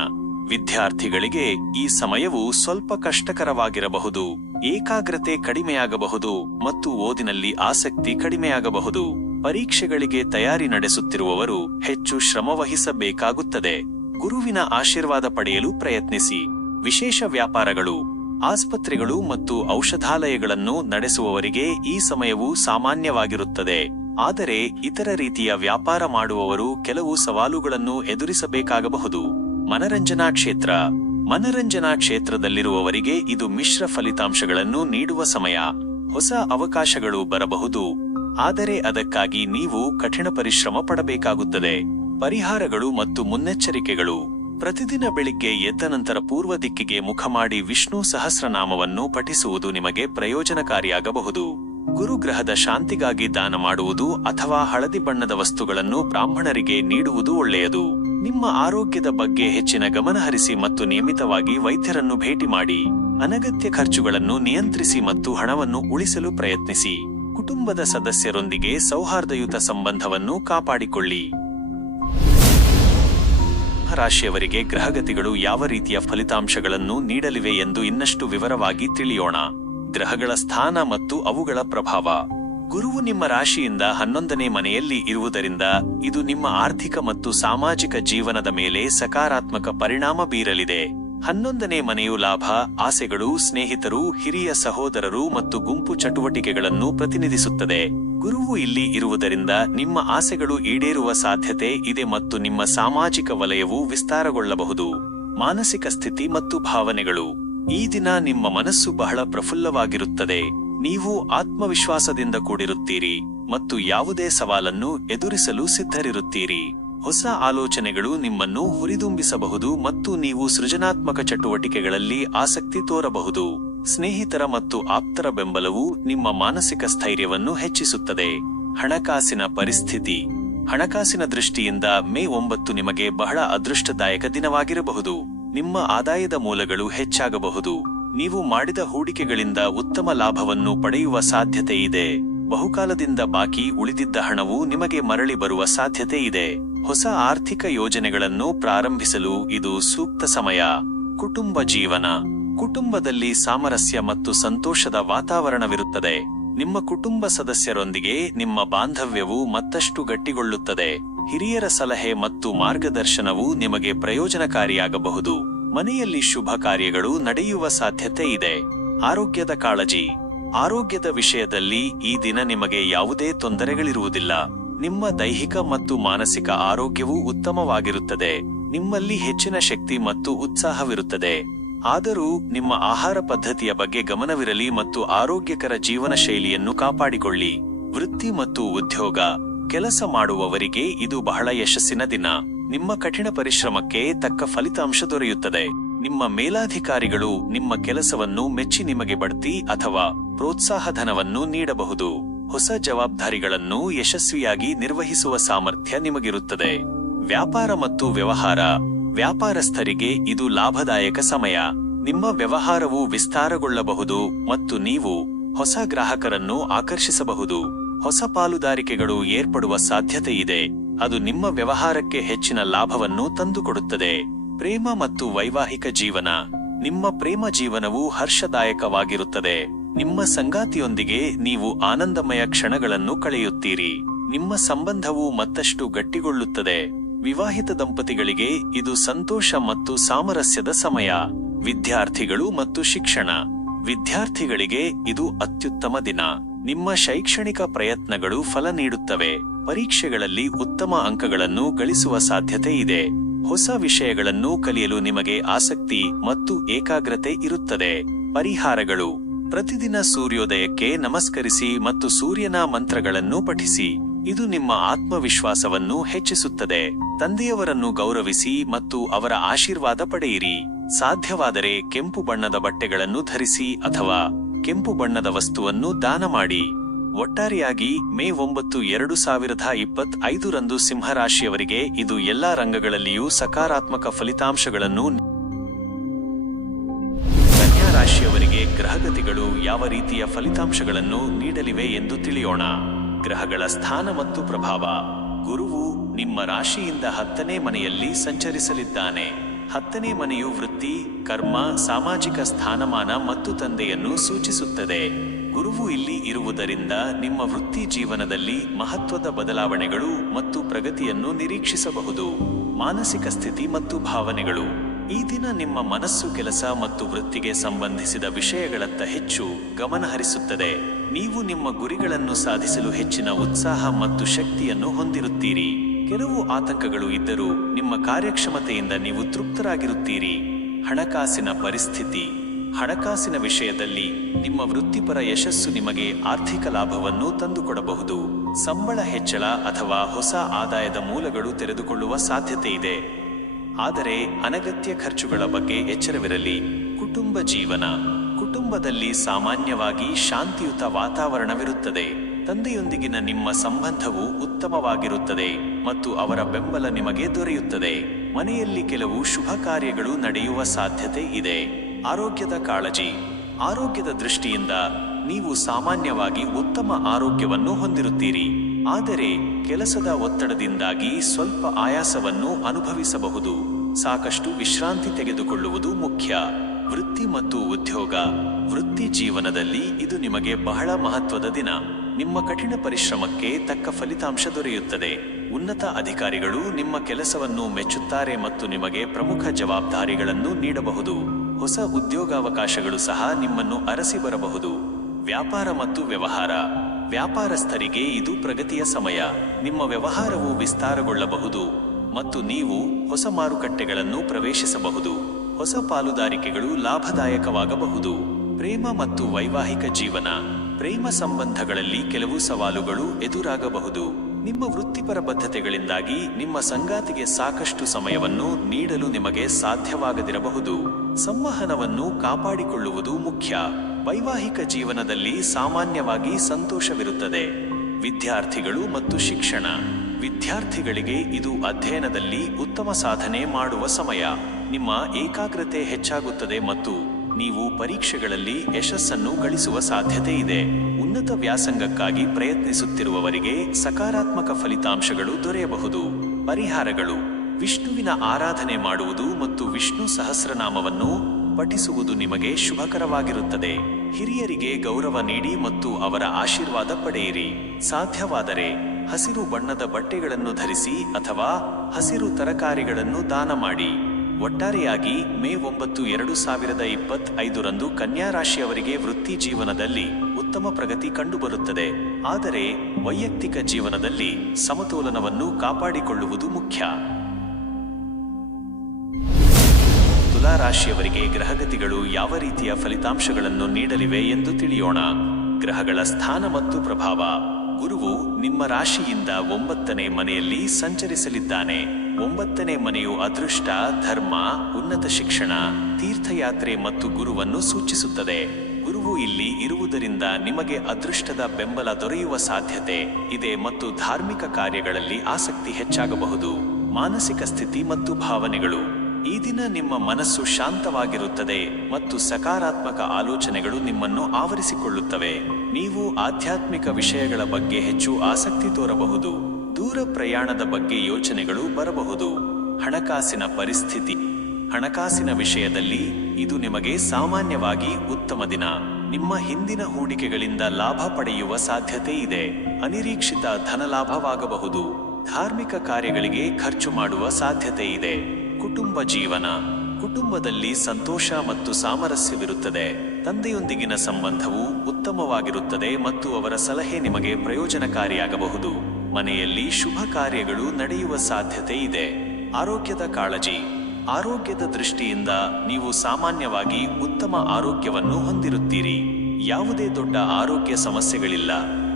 ವಿದ್ಯಾರ್ಥಿಗಳಿಗೆ ಈ ಸಮಯವು ಸ್ವಲ್ಪ ಕಷ್ಟಕರವಾಗಿರಬಹುದು. ಏಕಾಗ್ರತೆ ಕಡಿಮೆಯಾಗಬಹುದು ಮತ್ತು ಓದಿನಲ್ಲಿ ಆಸಕ್ತಿ ಕಡಿಮೆಯಾಗಬಹುದು. ಪರೀಕ್ಷೆಗಳಿಗೆ ತಯಾರಿ ನಡೆಸುತ್ತಿರುವವರು ಹೆಚ್ಚು ಶ್ರಮವಹಿಸಬೇಕಾಗುತ್ತದೆ. ಗುರುವಿನ ಆಶೀರ್ವಾದ ಪಡೆಯಲು ಪ್ರಯತ್ನಿಸಿ. ವಿಶೇಷ ವ್ಯಾಪಾರಗಳು. ಆಸ್ಪತ್ರೆಗಳು ಮತ್ತು ಔಷಧಾಲಯಗಳನ್ನು ನಡೆಸುವವರಿಗೆ ಈ ಸಮಯವು ಸಾಮಾನ್ಯವಾಗಿರುತ್ತದೆ. ಆದರೆ ಇತರ ರೀತಿಯ ವ್ಯಾಪಾರ ಮಾಡುವವರು ಕೆಲವು ಸವಾಲುಗಳನ್ನು ಎದುರಿಸಬೇಕಾಗಬಹುದು. ಮನರಂಜನಾ ಕ್ಷೇತ್ರ. ಮನರಂಜನಾ ಕ್ಷೇತ್ರದಲ್ಲಿರುವವರಿಗೆ ಇದು ಮಿಶ್ರ ಫಲಿತಾಂಶಗಳನ್ನು ನೀಡುವ ಸಮಯ. ಹೊಸ ಅವಕಾಶಗಳು ಬರಬಹುದು, ಆದರೆ ಅದಕ್ಕಾಗಿ ನೀವು ಕಠಿಣ ಪರಿಶ್ರಮ ಪಡಬೇಕಾಗುತ್ತದೆ. ಪರಿಹಾರಗಳು ಮತ್ತು ಮುನ್ನೆಚ್ಚರಿಕೆಗಳು. ಪ್ರತಿದಿನ ಬೆಳಿಗ್ಗೆ ಎದ್ದ ನಂತರ ಪೂರ್ವ ದಿಕ್ಕಿಗೆ ಮುಖ ಮಾಡಿ ವಿಷ್ಣು ಸಹಸ್ರನಾಮವನ್ನು ಪಠಿಸುವುದು ನಿಮಗೆ ಪ್ರಯೋಜನಕಾರಿಯಾಗಬಹುದು. ಗುರುಗ್ರಹದ ಶಾಂತಿಗಾಗಿ ದಾನ ಮಾಡುವುದು ಅಥವಾ ಹಳದಿ ಬಣ್ಣದ ವಸ್ತುಗಳನ್ನು ಬ್ರಾಹ್ಮಣರಿಗೆ ನೀಡುವುದು ಒಳ್ಳೆಯದು. ನಿಮ್ಮ ಆರೋಗ್ಯದ ಬಗ್ಗೆ ಹೆಚ್ಚಿನ ಗಮನಹರಿಸಿ ಮತ್ತು ನಿಯಮಿತವಾಗಿ ವೈದ್ಯರನ್ನು ಭೇಟಿ ಮಾಡಿ. ಅನಗತ್ಯ ಖರ್ಚುಗಳನ್ನು ನಿಯಂತ್ರಿಸಿ ಮತ್ತು ಹಣವನ್ನು ಉಳಿಸಲು ಪ್ರಯತ್ನಿಸಿ. ಕುಟುಂಬದ ಸದಸ್ಯರೊಂದಿಗೆ ಸೌಹಾರ್ದಯುತ ಸಂಬಂಧವನ್ನು ಕಾಪಾಡಿಕೊಳ್ಳಿ. ರಾಶಿಯವರಿಗೆ ಗ್ರಹಗತಿಗಳು ಯಾವ ರೀತಿಯ ಫಲಿತಾಂಶಗಳನ್ನು ನೀಡಲಿವೆ ಎಂದು ಇನ್ನಷ್ಟು ವಿವರವಾಗಿ ತಿಳಿಯೋಣ. ಗ್ರಹಗಳ ಸ್ಥಾನ ಮತ್ತು ಅವುಗಳ ಪ್ರಭಾವ. ಗುರುವು ನಿಮ್ಮ ರಾಶಿಯಿಂದ 11ನೇ ಮನೆಯಲ್ಲಿ ಇರುವುದರಿಂದ ಇದು ನಿಮ್ಮ ಆರ್ಥಿಕ ಮತ್ತು ಸಾಮಾಜಿಕ ಜೀವನದ ಮೇಲೆ ಸಕಾರಾತ್ಮಕ ಪರಿಣಾಮ ಬೀರಲಿದೆ. 11ನೇ ಮನೆಯು ಲಾಭ, ಆಸೆಗಳು, ಸ್ನೇಹಿತರು, ಹಿರಿಯ ಸಹೋದರರು ಮತ್ತು ಗುಂಪು ಚಟುವಟಿಕೆಗಳನ್ನು ಪ್ರತಿನಿಧಿಸುತ್ತದೆ. ಗುರುವು ಇಲ್ಲಿ ಇರುವುದರಿಂದ ನಿಮ್ಮ ಆಸೆಗಳು ಈಡೇರುವ ಸಾಧ್ಯತೆ ಇದೆ ಮತ್ತು ನಿಮ್ಮ ಸಾಮಾಜಿಕ ವಲಯವು ವಿಸ್ತಾರಗೊಳ್ಳಬಹುದು. ಮಾನಸಿಕ ಸ್ಥಿತಿ ಮತ್ತು ಭಾವನೆಗಳು. ಈ ದಿನ ನಿಮ್ಮ ಮನಸ್ಸು ಬಹಳ ಪ್ರಫುಲ್ಲವಾಗಿರುತ್ತದೆ. ನೀವು ಆತ್ಮವಿಶ್ವಾಸದಿಂದ ಕೂಡಿರುತ್ತೀರಿ ಮತ್ತು ಯಾವುದೇ ಸವಾಲನ್ನು ಎದುರಿಸಲು ಸಿದ್ಧರಿರುತ್ತೀರಿ. ಹೊಸ ಆಲೋಚನೆಗಳು ನಿಮ್ಮನ್ನು ಹುರಿದುಂಬಿಸಬಹುದು ಮತ್ತು ನೀವು ಸೃಜನಾತ್ಮಕ ಚಟುವಟಿಕೆಗಳಲ್ಲಿ ಆಸಕ್ತಿ ತೋರಬಹುದು. ಸ್ನೇಹಿತರ ಮತ್ತು ಆಪ್ತರ ಬೆಂಬಲವು ನಿಮ್ಮ ಮಾನಸಿಕ ಸ್ಥೈರ್ಯವನ್ನು ಹೆಚ್ಚಿಸುತ್ತದೆ. ಹಣಕಾಸಿನ ಪರಿಸ್ಥಿತಿ. ಹಣಕಾಸಿನ ದೃಷ್ಟಿಯಿಂದ ಮೇ 9 ನಿಮಗೆ ಬಹಳ ಅದೃಷ್ಟದಾಯಕ ದಿನವಾಗಿರಬಹುದು. ನಿಮ್ಮ ಆದಾಯದ ಮೂಲಗಳು ಹೆಚ್ಚಾಗಬಹುದು. ನೀವು ಮಾಡಿದ ಹೂಡಿಕೆಗಳಿಂದ ಉತ್ತಮ ಲಾಭವನ್ನು ಪಡೆಯುವ ಸಾಧ್ಯತೆ ಇದೆ. ಬಹುಕಾಲದಿಂದ ಬಾಕಿ ಉಳಿದಿದ್ದ ಹಣವು ನಿಮಗೆ ಮರಳಿ ಬರುವ ಸಾಧ್ಯತೆ ಇದೆ. ಹೊಸ ಆರ್ಥಿಕ ಯೋಜನೆಗಳನ್ನು ಪ್ರಾರಂಭಿಸಲು ಇದು ಸೂಕ್ತ ಸಮಯ. ಕುಟುಂಬ ಜೀವನ. ಕುಟುಂಬದಲ್ಲಿ ಸಾಮರಸ್ಯ ಮತ್ತು ಸಂತೋಷದ ವಾತಾವರಣವಿರುತ್ತದೆ. ನಿಮ್ಮ ಕುಟುಂಬ ಸದಸ್ಯರೊಂದಿಗೆ ನಿಮ್ಮ ಬಾಂಧವ್ಯವು ಮತ್ತಷ್ಟು ಗಟ್ಟಿಗೊಳ್ಳುತ್ತದೆ. ಹಿರಿಯರ ಸಲಹೆ ಮತ್ತು ಮಾರ್ಗದರ್ಶನವು ನಿಮಗೆ ಪ್ರಯೋಜನಕಾರಿಯಾಗಬಹುದು. ಮನೆಯಲ್ಲಿ ಶುಭ ಕಾರ್ಯಗಳು ನಡೆಯುವ ಸಾಧ್ಯತೆ ಇದೆ. ಆರೋಗ್ಯದ ಕಾಳಜಿ. ಆರೋಗ್ಯದ ವಿಷಯದಲ್ಲಿ ಈ ದಿನ ನಿಮಗೆ ಯಾವುದೇ ತೊಂದರೆಗಳಿರುವುದಿಲ್ಲ. ನಿಮ್ಮ ದೈಹಿಕ ಮತ್ತು ಮಾನಸಿಕ ಆರೋಗ್ಯವು ಉತ್ತಮವಾಗಿರುತ್ತದೆ. ನಿಮ್ಮಲ್ಲಿ ಹೆಚ್ಚಿನ ಶಕ್ತಿ ಮತ್ತು ಉತ್ಸಾಹವಿರುತ್ತದೆ. ಆದರೂ ನಿಮ್ಮ ಆಹಾರ ಪದ್ಧತಿಯ ಬಗ್ಗೆ ಗಮನವಿರಲಿ ಮತ್ತು ಆರೋಗ್ಯಕರ ಜೀವನ ಶೈಲಿಯನ್ನು ಕಾಪಾಡಿಕೊಳ್ಳಿ. ವೃತ್ತಿ ಮತ್ತು ಉದ್ಯೋಗ. ಕೆಲಸ ಮಾಡುವವರಿಗೆ ಇದು ಬಹಳ ಯಶಸ್ಸಿನ ದಿನ. ನಿಮ್ಮ ಕಠಿಣ ಪರಿಶ್ರಮಕ್ಕೆ ತಕ್ಕ ಫಲಿತಾಂಶ ದೊರೆಯುತ್ತದೆ. ನಿಮ್ಮ ಮೇಲಾಧಿಕಾರಿಗಳು ನಿಮ್ಮ ಕೆಲಸವನ್ನು ಮೆಚ್ಚಿ ನಿಮಗೆ ಬಡ್ತಿ ಅಥವಾ ಪ್ರೋತ್ಸಾಹಧನವನ್ನು ನೀಡಬಹುದು. ಹೊಸ ಜವಾಬ್ದಾರಿಗಳನ್ನು ಯಶಸ್ವಿಯಾಗಿ ನಿರ್ವಹಿಸುವ ಸಾಮರ್ಥ್ಯ ನಿಮಗಿರುತ್ತದೆ. ವ್ಯಾಪಾರ ಮತ್ತು ವ್ಯವಹಾರ. ವ್ಯಾಪಾರಸ್ಥರಿಗೆ ಇದು ಲಾಭದಾಯಕ ಸಮಯ. ನಿಮ್ಮ ವ್ಯವಹಾರವು ವಿಸ್ತಾರಗೊಳ್ಳಬಹುದು ಮತ್ತು ನೀವು ಹೊಸ ಗ್ರಾಹಕರನ್ನು ಆಕರ್ಷಿಸಬಹುದು. ಹೊಸ ಪಾಲುದಾರಿಕೆಗಳು ಏರ್ಪಡುವ ಸಾಧ್ಯತೆ ಇದೆ. ಅದು ನಿಮ್ಮ ವ್ಯವಹಾರಕ್ಕೆ ಹೆಚ್ಚಿನ ಲಾಭವನ್ನು ತಂದುಕೊಡುತ್ತದೆ. ಪ್ರೇಮ ಮತ್ತು ವೈವಾಹಿಕ ಜೀವನ. ನಿಮ್ಮ ಪ್ರೇಮ ಜೀವನವು ಹರ್ಷದಾಯಕವಾಗಿರುತ್ತದೆ. ನಿಮ್ಮ ಸಂಗಾತಿಯೊಂದಿಗೆ ನೀವು ಆನಂದಮಯ ಕ್ಷಣಗಳನ್ನು ಕಳೆಯುತ್ತೀರಿ. ನಿಮ್ಮ ಸಂಬಂಧವು ಮತ್ತಷ್ಟು ಗಟ್ಟಿಗೊಳ್ಳುತ್ತದೆ. ವಿವಾಹಿತ ದಂಪತಿಗಳಿಗೆ ಇದು ಸಂತೋಷ ಮತ್ತು ಸಾಮರಸ್ಯದ ಸಮಯ. ವಿದ್ಯಾರ್ಥಿಗಳು ಮತ್ತು ಶಿಕ್ಷಣ. ವಿದ್ಯಾರ್ಥಿಗಳಿಗೆ ಇದು ಅತ್ಯುತ್ತಮ ದಿನ. ನಿಮ್ಮ ಶೈಕ್ಷಣಿಕ ಪ್ರಯತ್ನಗಳು ಫಲ ನೀಡುತ್ತವೆ. ಪರೀಕ್ಷೆಗಳಲ್ಲಿ ಉತ್ತಮ ಅಂಕಗಳನ್ನು ಗಳಿಸುವ ಸಾಧ್ಯತೆ ಇದೆ. ಹೊಸ ವಿಷಯಗಳನ್ನು ಕಲಿಯಲು ನಿಮಗೆ ಆಸಕ್ತಿ ಮತ್ತು ಏಕಾಗ್ರತೆ ಇರುತ್ತದೆ. ಪರಿಹಾರಗಳು. ಪ್ರತಿದಿನ ಸೂರ್ಯೋದಯಕ್ಕೆ ನಮಸ್ಕರಿಸಿ ಮತ್ತು ಸೂರ್ಯನ ಮಂತ್ರಗಳನ್ನು ಪಠಿಸಿ. ಇದು ನಿಮ್ಮ ಆತ್ಮವಿಶ್ವಾಸವನ್ನು ಹೆಚ್ಚಿಸುತ್ತದೆ. ತಂದೆಯವರನ್ನು ಗೌರವಿಸಿ ಮತ್ತು ಅವರ ಆಶೀರ್ವಾದ ಪಡೆಯಿರಿ. ಸಾಧ್ಯವಾದರೆ ಕೆಂಪು ಬಣ್ಣದ ಬಟ್ಟೆಗಳನ್ನು ಧರಿಸಿ ಅಥವಾ ಕೆಂಪು ಬಣ್ಣದ ವಸ್ತುವನ್ನು ದಾನ ಮಾಡಿ. ಒಟ್ಟಾರೆಯಾಗಿ ಮೇ 9, 2025 ರಂದು ಸಿಂಹರಾಶಿಯವರಿಗೆ ಇದು ಎಲ್ಲಾ ರಂಗಗಳಲ್ಲಿಯೂ ಸಕಾರಾತ್ಮಕ ಫಲಿತಾಂಶಗಳನ್ನು. ಕನ್ಯಾ ರಾಶಿಯವರಿಗೆ ಗ್ರಹಗತಿಗಳು ಯಾವ ರೀತಿಯ ಫಲಿತಾಂಶಗಳನ್ನು ನೀಡಲಿವೆ ಎಂದು ತಿಳಿಯೋಣ. ಗ್ರಹಗಳ ಸ್ಥಾನ ಮತ್ತು ಪ್ರಭಾವ. ಗುರುವು ನಿಮ್ಮ ರಾಶಿಯಿಂದ 10ನೇ ಮನೆಯಲ್ಲಿ ಸಂಚರಿಸಲಿದ್ದಾನೆ. 10ನೇ ಮನೆಯು ವೃತ್ತಿ, ಕರ್ಮ, ಸಾಮಾಜಿಕ ಸ್ಥಾನಮಾನ ಮತ್ತು ತಂದೆಯನ್ನು ಸೂಚಿಸುತ್ತದೆ. ಗುರುವು ಇಲ್ಲಿ ಇರುವುದರಿಂದ ನಿಮ್ಮ ವೃತ್ತಿ ಜೀವನದಲ್ಲಿ ಮಹತ್ವದ ಬದಲಾವಣೆಗಳು ಮತ್ತು ಪ್ರಗತಿಯನ್ನು ನಿರೀಕ್ಷಿಸಬಹುದು. ಮಾನಸಿಕ ಸ್ಥಿತಿ ಮತ್ತು ಭಾವನೆಗಳು. ಈ ದಿನ ನಿಮ್ಮ ಮನಸ್ಸು ಕೆಲಸ ಮತ್ತು ವೃತ್ತಿಗೆ ಸಂಬಂಧಿಸಿದ ವಿಷಯಗಳತ್ತ ಹೆಚ್ಚು ಗಮನ ಹರಿಸುತ್ತದೆ. ನೀವು ನಿಮ್ಮ ಗುರಿಗಳನ್ನು ಸಾಧಿಸಲು ಹೆಚ್ಚಿನ ಉತ್ಸಾಹ ಮತ್ತು ಶಕ್ತಿಯನ್ನು ಹೊಂದಿರುತ್ತೀರಿ. ಕೆಲವು ಆತಂಕಗಳು ಇದ್ದರೂ ನಿಮ್ಮ ಕಾರ್ಯಕ್ಷಮತೆಯಿಂದ ನೀವು ತೃಪ್ತರಾಗಿರುತ್ತೀರಿ. ಹಣಕಾಸಿನ ಪರಿಸ್ಥಿತಿ. ಹಣಕಾಸಿನ ವಿಷಯದಲ್ಲಿ ನಿಮ್ಮ ವೃತ್ತಿಪರ ಯಶಸ್ಸು ನಿಮಗೆ ಆರ್ಥಿಕ ಲಾಭವನ್ನು ತಂದುಕೊಡಬಹುದು. ಸಂಬಳ ಹೆಚ್ಚಳ ಅಥವಾ ಹೊಸ ಆದಾಯದ ಮೂಲಗಳು ತೆರೆದುಕೊಳ್ಳುವ ಸಾಧ್ಯತೆ ಇದೆ. ಆದರೆ ಅನಗತ್ಯ ಖರ್ಚುಗಳ ಬಗ್ಗೆ ಎಚ್ಚರವಿರಲಿ. ಕುಟುಂಬ ಜೀವನ. ಕುಟುಂಬದಲ್ಲಿ ಸಾಮಾನ್ಯವಾಗಿ ಶಾಂತಿಯುತ ವಾತಾವರಣವಿರುತ್ತದೆ. ತಂದೆಯೊಂದಿಗಿನ ನಿಮ್ಮ ಸಂಬಂಧವು ಉತ್ತಮವಾಗಿರುತ್ತದೆ ಮತ್ತು ಅವರ ಬೆಂಬಲ ನಿಮಗೆ ದೊರೆಯುತ್ತದೆ. ಮನೆಯಲ್ಲಿ ಕೆಲವು ಶುಭ ಕಾರ್ಯಗಳು ನಡೆಯುವ ಸಾಧ್ಯತೆ ಇದೆ. ಆರೋಗ್ಯದ ಕಾಳಜಿ. ಆರೋಗ್ಯದ ದೃಷ್ಟಿಯಿಂದ ನೀವು ಸಾಮಾನ್ಯವಾಗಿ ಉತ್ತಮ ಆರೋಗ್ಯವನ್ನು ಹೊಂದಿರುತ್ತೀರಿ. ಆದರೆ ಕೆಲಸದ ಒತ್ತಡದಿಂದಾಗಿ ಸ್ವಲ್ಪ ಆಯಾಸವನ್ನು ಅನುಭವಿಸಬಹುದು. ಸಾಕಷ್ಟು ವಿಶ್ರಾಂತಿ ತೆಗೆದುಕೊಳ್ಳುವುದು ಮುಖ್ಯ. ವೃತ್ತಿ ಮತ್ತು ಉದ್ಯೋಗ. ವೃತ್ತಿ ಜೀವನದಲ್ಲಿ ಇದು ನಿಮಗೆ ಬಹಳ ಮಹತ್ವದ ದಿನ. ನಿಮ್ಮ ಕಠಿಣ ಪರಿಶ್ರಮಕ್ಕೆ ತಕ್ಕ ಫಲಿತಾಂಶ ದೊರೆಯುತ್ತದೆ. ಉನ್ನತ ಅಧಿಕಾರಿಗಳು ನಿಮ್ಮ ಕೆಲಸವನ್ನು ಮೆಚ್ಚುತ್ತಾರೆ ಮತ್ತು ನಿಮಗೆ ಪ್ರಮುಖ ಜವಾಬ್ದಾರಿಗಳನ್ನು ನೀಡಬಹುದು. ಹೊಸ ಉದ್ಯೋಗಾವಕಾಶಗಳು ಸಹ ನಿಮ್ಮನ್ನು ಅರಸಿ ಬರಬಹುದು. ವ್ಯಾಪಾರ ಮತ್ತು ವ್ಯವಹಾರ. ವ್ಯಾಪಾರಸ್ಥರಿಗೆ ಇದು ಪ್ರಗತಿಯ ಸಮಯ. ನಿಮ್ಮ ವ್ಯವಹಾರವು ವಿಸ್ತಾರಗೊಳ್ಳಬಹುದು ಮತ್ತು ನೀವು ಹೊಸ ಮಾರುಕಟ್ಟೆಗಳನ್ನು ಪ್ರವೇಶಿಸಬಹುದು. ಹೊಸ ಪಾಲುದಾರಿಕೆಗಳು ಲಾಭದಾಯಕವಾಗಬಹುದು. ಪ್ರೇಮ ಮತ್ತು ವೈವಾಹಿಕ ಜೀವನ. ಪ್ರೇಮ ಸಂಬಂಧಗಳಲ್ಲಿ ಕೆಲವು ಸವಾಲುಗಳು ಎದುರಾಗಬಹುದು. ನಿಮ್ಮ ವೃತ್ತಿಪರ ಬದ್ಧತೆಗಳಿಂದಾಗಿ ನಿಮ್ಮ ಸಂಗಾತಿಗೆ ಸಾಕಷ್ಟು ಸಮಯವನ್ನು ನೀಡಲು ನಿಮಗೆ ಸಾಧ್ಯವಾಗದಿರಬಹುದು. ಸಂವಹನವನ್ನು ಕಾಪಾಡಿಕೊಳ್ಳುವುದು ಮುಖ್ಯ. ವೈವಾಹಿಕ ಜೀವನದಲ್ಲಿ ಸಾಮಾನ್ಯವಾಗಿ ಸಂತೋಷವಿರುತ್ತದೆ. ವಿದ್ಯಾರ್ಥಿಗಳು ಮತ್ತು ಶಿಕ್ಷಣ. ವಿದ್ಯಾರ್ಥಿಗಳಿಗೆ ಇದು ಅಧ್ಯಯನದಲ್ಲಿ ಉತ್ತಮ ಸಾಧನೆ ಮಾಡುವ ಸಮಯ. ನಿಮ್ಮ ಏಕಾಗ್ರತೆ ಹೆಚ್ಚಾಗುತ್ತದೆ ಮತ್ತು ನೀವು ಪರೀಕ್ಷೆಗಳಲ್ಲಿ ಯಶಸ್ಸನ್ನು ಗಳಿಸುವ ಸಾಧ್ಯತೆ ಇದೆ. ಉನ್ನತ ವ್ಯಾಸಂಗಕ್ಕಾಗಿ ಪ್ರಯತ್ನಿಸುತ್ತಿರುವವರಿಗೆ ಸಕಾರಾತ್ಮಕ ಫಲಿತಾಂಶಗಳು ದೊರೆಯಬಹುದು. ಪರಿಹಾರಗಳು. ವಿಷ್ಣುವಿನ ಆರಾಧನೆ ಮಾಡುವುದು ಮತ್ತು ವಿಷ್ಣು ಸಹಸ್ರನಾಮವನ್ನು ಪಠಿಸುವುದು ನಿಮಗೆ ಶುಭಕರವಾಗಿರುತ್ತದೆ. ಹಿರಿಯರಿಗೆ ಗೌರವ ನೀಡಿ ಮತ್ತು ಅವರ ಆಶೀರ್ವಾದ ಪಡೆಯಿರಿ. ಸಾಧ್ಯವಾದರೆ ಹಸಿರು ಬಣ್ಣದ ಬಟ್ಟೆಗಳನ್ನು ಧರಿಸಿ ಅಥವಾ ಹಸಿರು ತರಕಾರಿಗಳನ್ನು ದಾನ ಮಾಡಿ. ಒಟ್ಟಾರೆಯಾಗಿ ಮೇ 9, 2025 ಕನ್ಯಾ ರಾಶಿಯವರಿಗೆ ವೃತ್ತಿ ಜೀವನದಲ್ಲಿ ಉತ್ತಮ ಪ್ರಗತಿ ಕಂಡುಬರುತ್ತದೆ. ಆದರೆ ವೈಯಕ್ತಿಕ ಜೀವನದಲ್ಲಿ ಸಮತೋಲನವನ್ನು ಕಾಪಾಡಿಕೊಳ್ಳುವುದು ಮುಖ್ಯ. ತುಲಾ ರಾಶಿಯವರಿಗೆ ಗ್ರಹಗತಿಗಳು ಯಾವ ರೀತಿಯ ಫಲಿತಾಂಶಗಳನ್ನು ನೀಡಲಿವೆ ಎಂದು ತಿಳಿಯೋಣ. ಗ್ರಹಗಳ ಸ್ಥಾನ ಮತ್ತು ಪ್ರಭಾವ. ಗುರುವು ನಿಮ್ಮ ರಾಶಿಯಿಂದ 9ನೇ ಮನೆಯಲ್ಲಿ ಸಂಚರಿಸಲಿದ್ದಾನೆ. 9ನೇ ಮನೆಯು ಅದೃಷ್ಟ, ಧರ್ಮ, ಉನ್ನತ ಶಿಕ್ಷಣ, ತೀರ್ಥಯಾತ್ರೆ ಮತ್ತು ಗುರುವನ್ನು ಸೂಚಿಸುತ್ತದೆ. ಗುರುವು ಇಲ್ಲಿ ಇರುವುದರಿಂದ ನಿಮಗೆ ಅದೃಷ್ಟದ ಬೆಂಬಲ ದೊರೆಯುವ ಸಾಧ್ಯತೆ ಇದೆ ಮತ್ತು ಧಾರ್ಮಿಕ ಕಾರ್ಯಗಳಲ್ಲಿ ಆಸಕ್ತಿ ಹೆಚ್ಚಾಗಬಹುದು. ಮಾನಸಿಕ ಸ್ಥಿತಿ ಮತ್ತು ಭಾವನೆಗಳು. ಈ ದಿನ ನಿಮ್ಮ ಮನಸ್ಸು ಶಾಂತವಾಗಿರುತ್ತದೆ ಮತ್ತು ಸಕಾರಾತ್ಮಕ ಆಲೋಚನೆಗಳು ನಿಮ್ಮನ್ನು ಆವರಿಸಿಕೊಳ್ಳುತ್ತವೆ. ನೀವು ಆಧ್ಯಾತ್ಮಿಕ ವಿಷಯಗಳ ಬಗ್ಗೆ ಹೆಚ್ಚು ಆಸಕ್ತಿ ತೋರಬಹುದು. ದೂರ ಪ್ರಯಾಣದ ಬಗ್ಗೆ ಯೋಚನೆಗಳು ಬರಬಹುದು. ಹಣಕಾಸಿನ ಪರಿಸ್ಥಿತಿ. ಹಣಕಾಸಿನ ವಿಷಯದಲ್ಲಿ ಇದು ನಿಮಗೆ ಸಾಮಾನ್ಯವಾಗಿ ಉತ್ತಮ ದಿನ. ನಿಮ್ಮ ಹಿಂದಿನ ಹೂಡಿಕೆಗಳಿಂದ ಲಾಭ ಪಡೆಯುವ ಸಾಧ್ಯತೆ ಇದೆ. ಅನಿರೀಕ್ಷಿತ ಧನಲಾಭವಾಗಬಹುದು. ಧಾರ್ಮಿಕ ಕಾರ್ಯಗಳಿಗೆ ಖರ್ಚು ಮಾಡುವ ಸಾಧ್ಯತೆ ಇದೆ. ಕುಟುಂಬ ಜೀವನ. ಕುಟುಂಬದಲ್ಲಿ ಸಂತೋಷ ಮತ್ತು ಸಾಮರಸ್ಯವಿರುತ್ತದೆ. ತಂದೆಯೊಂದಿಗಿನ ಸಂಬಂಧವು ಉತ್ತಮವಾಗಿರುತ್ತದೆ ಮತ್ತು ಅವರ ಸಲಹೆ ನಿಮಗೆ ಪ್ರಯೋಜನಕಾರಿಯಾಗಬಹುದು. ಮನೆಯಲ್ಲಿ ಶುಭ ಕಾರ್ಯಗಳು ನಡೆಯುವ ಸಾಧ್ಯತೆ ಇದೆ. ಆರೋಗ್ಯದ ಕಾಳಜಿ. ಆರೋಗ್ಯದ ದೃಷ್ಟಿಯಿಂದ ನೀವು ಸಾಮಾನ್ಯವಾಗಿ ಉತ್ತಮ ಆರೋಗ್ಯವನ್ನು ಹೊಂದಿರುತ್ತೀರಿ. ಯಾವುದೇ ದೊಡ್ಡ ಆರೋಗ್ಯ ಸಮಸ್ಯೆಗಳಿಲ್ಲ.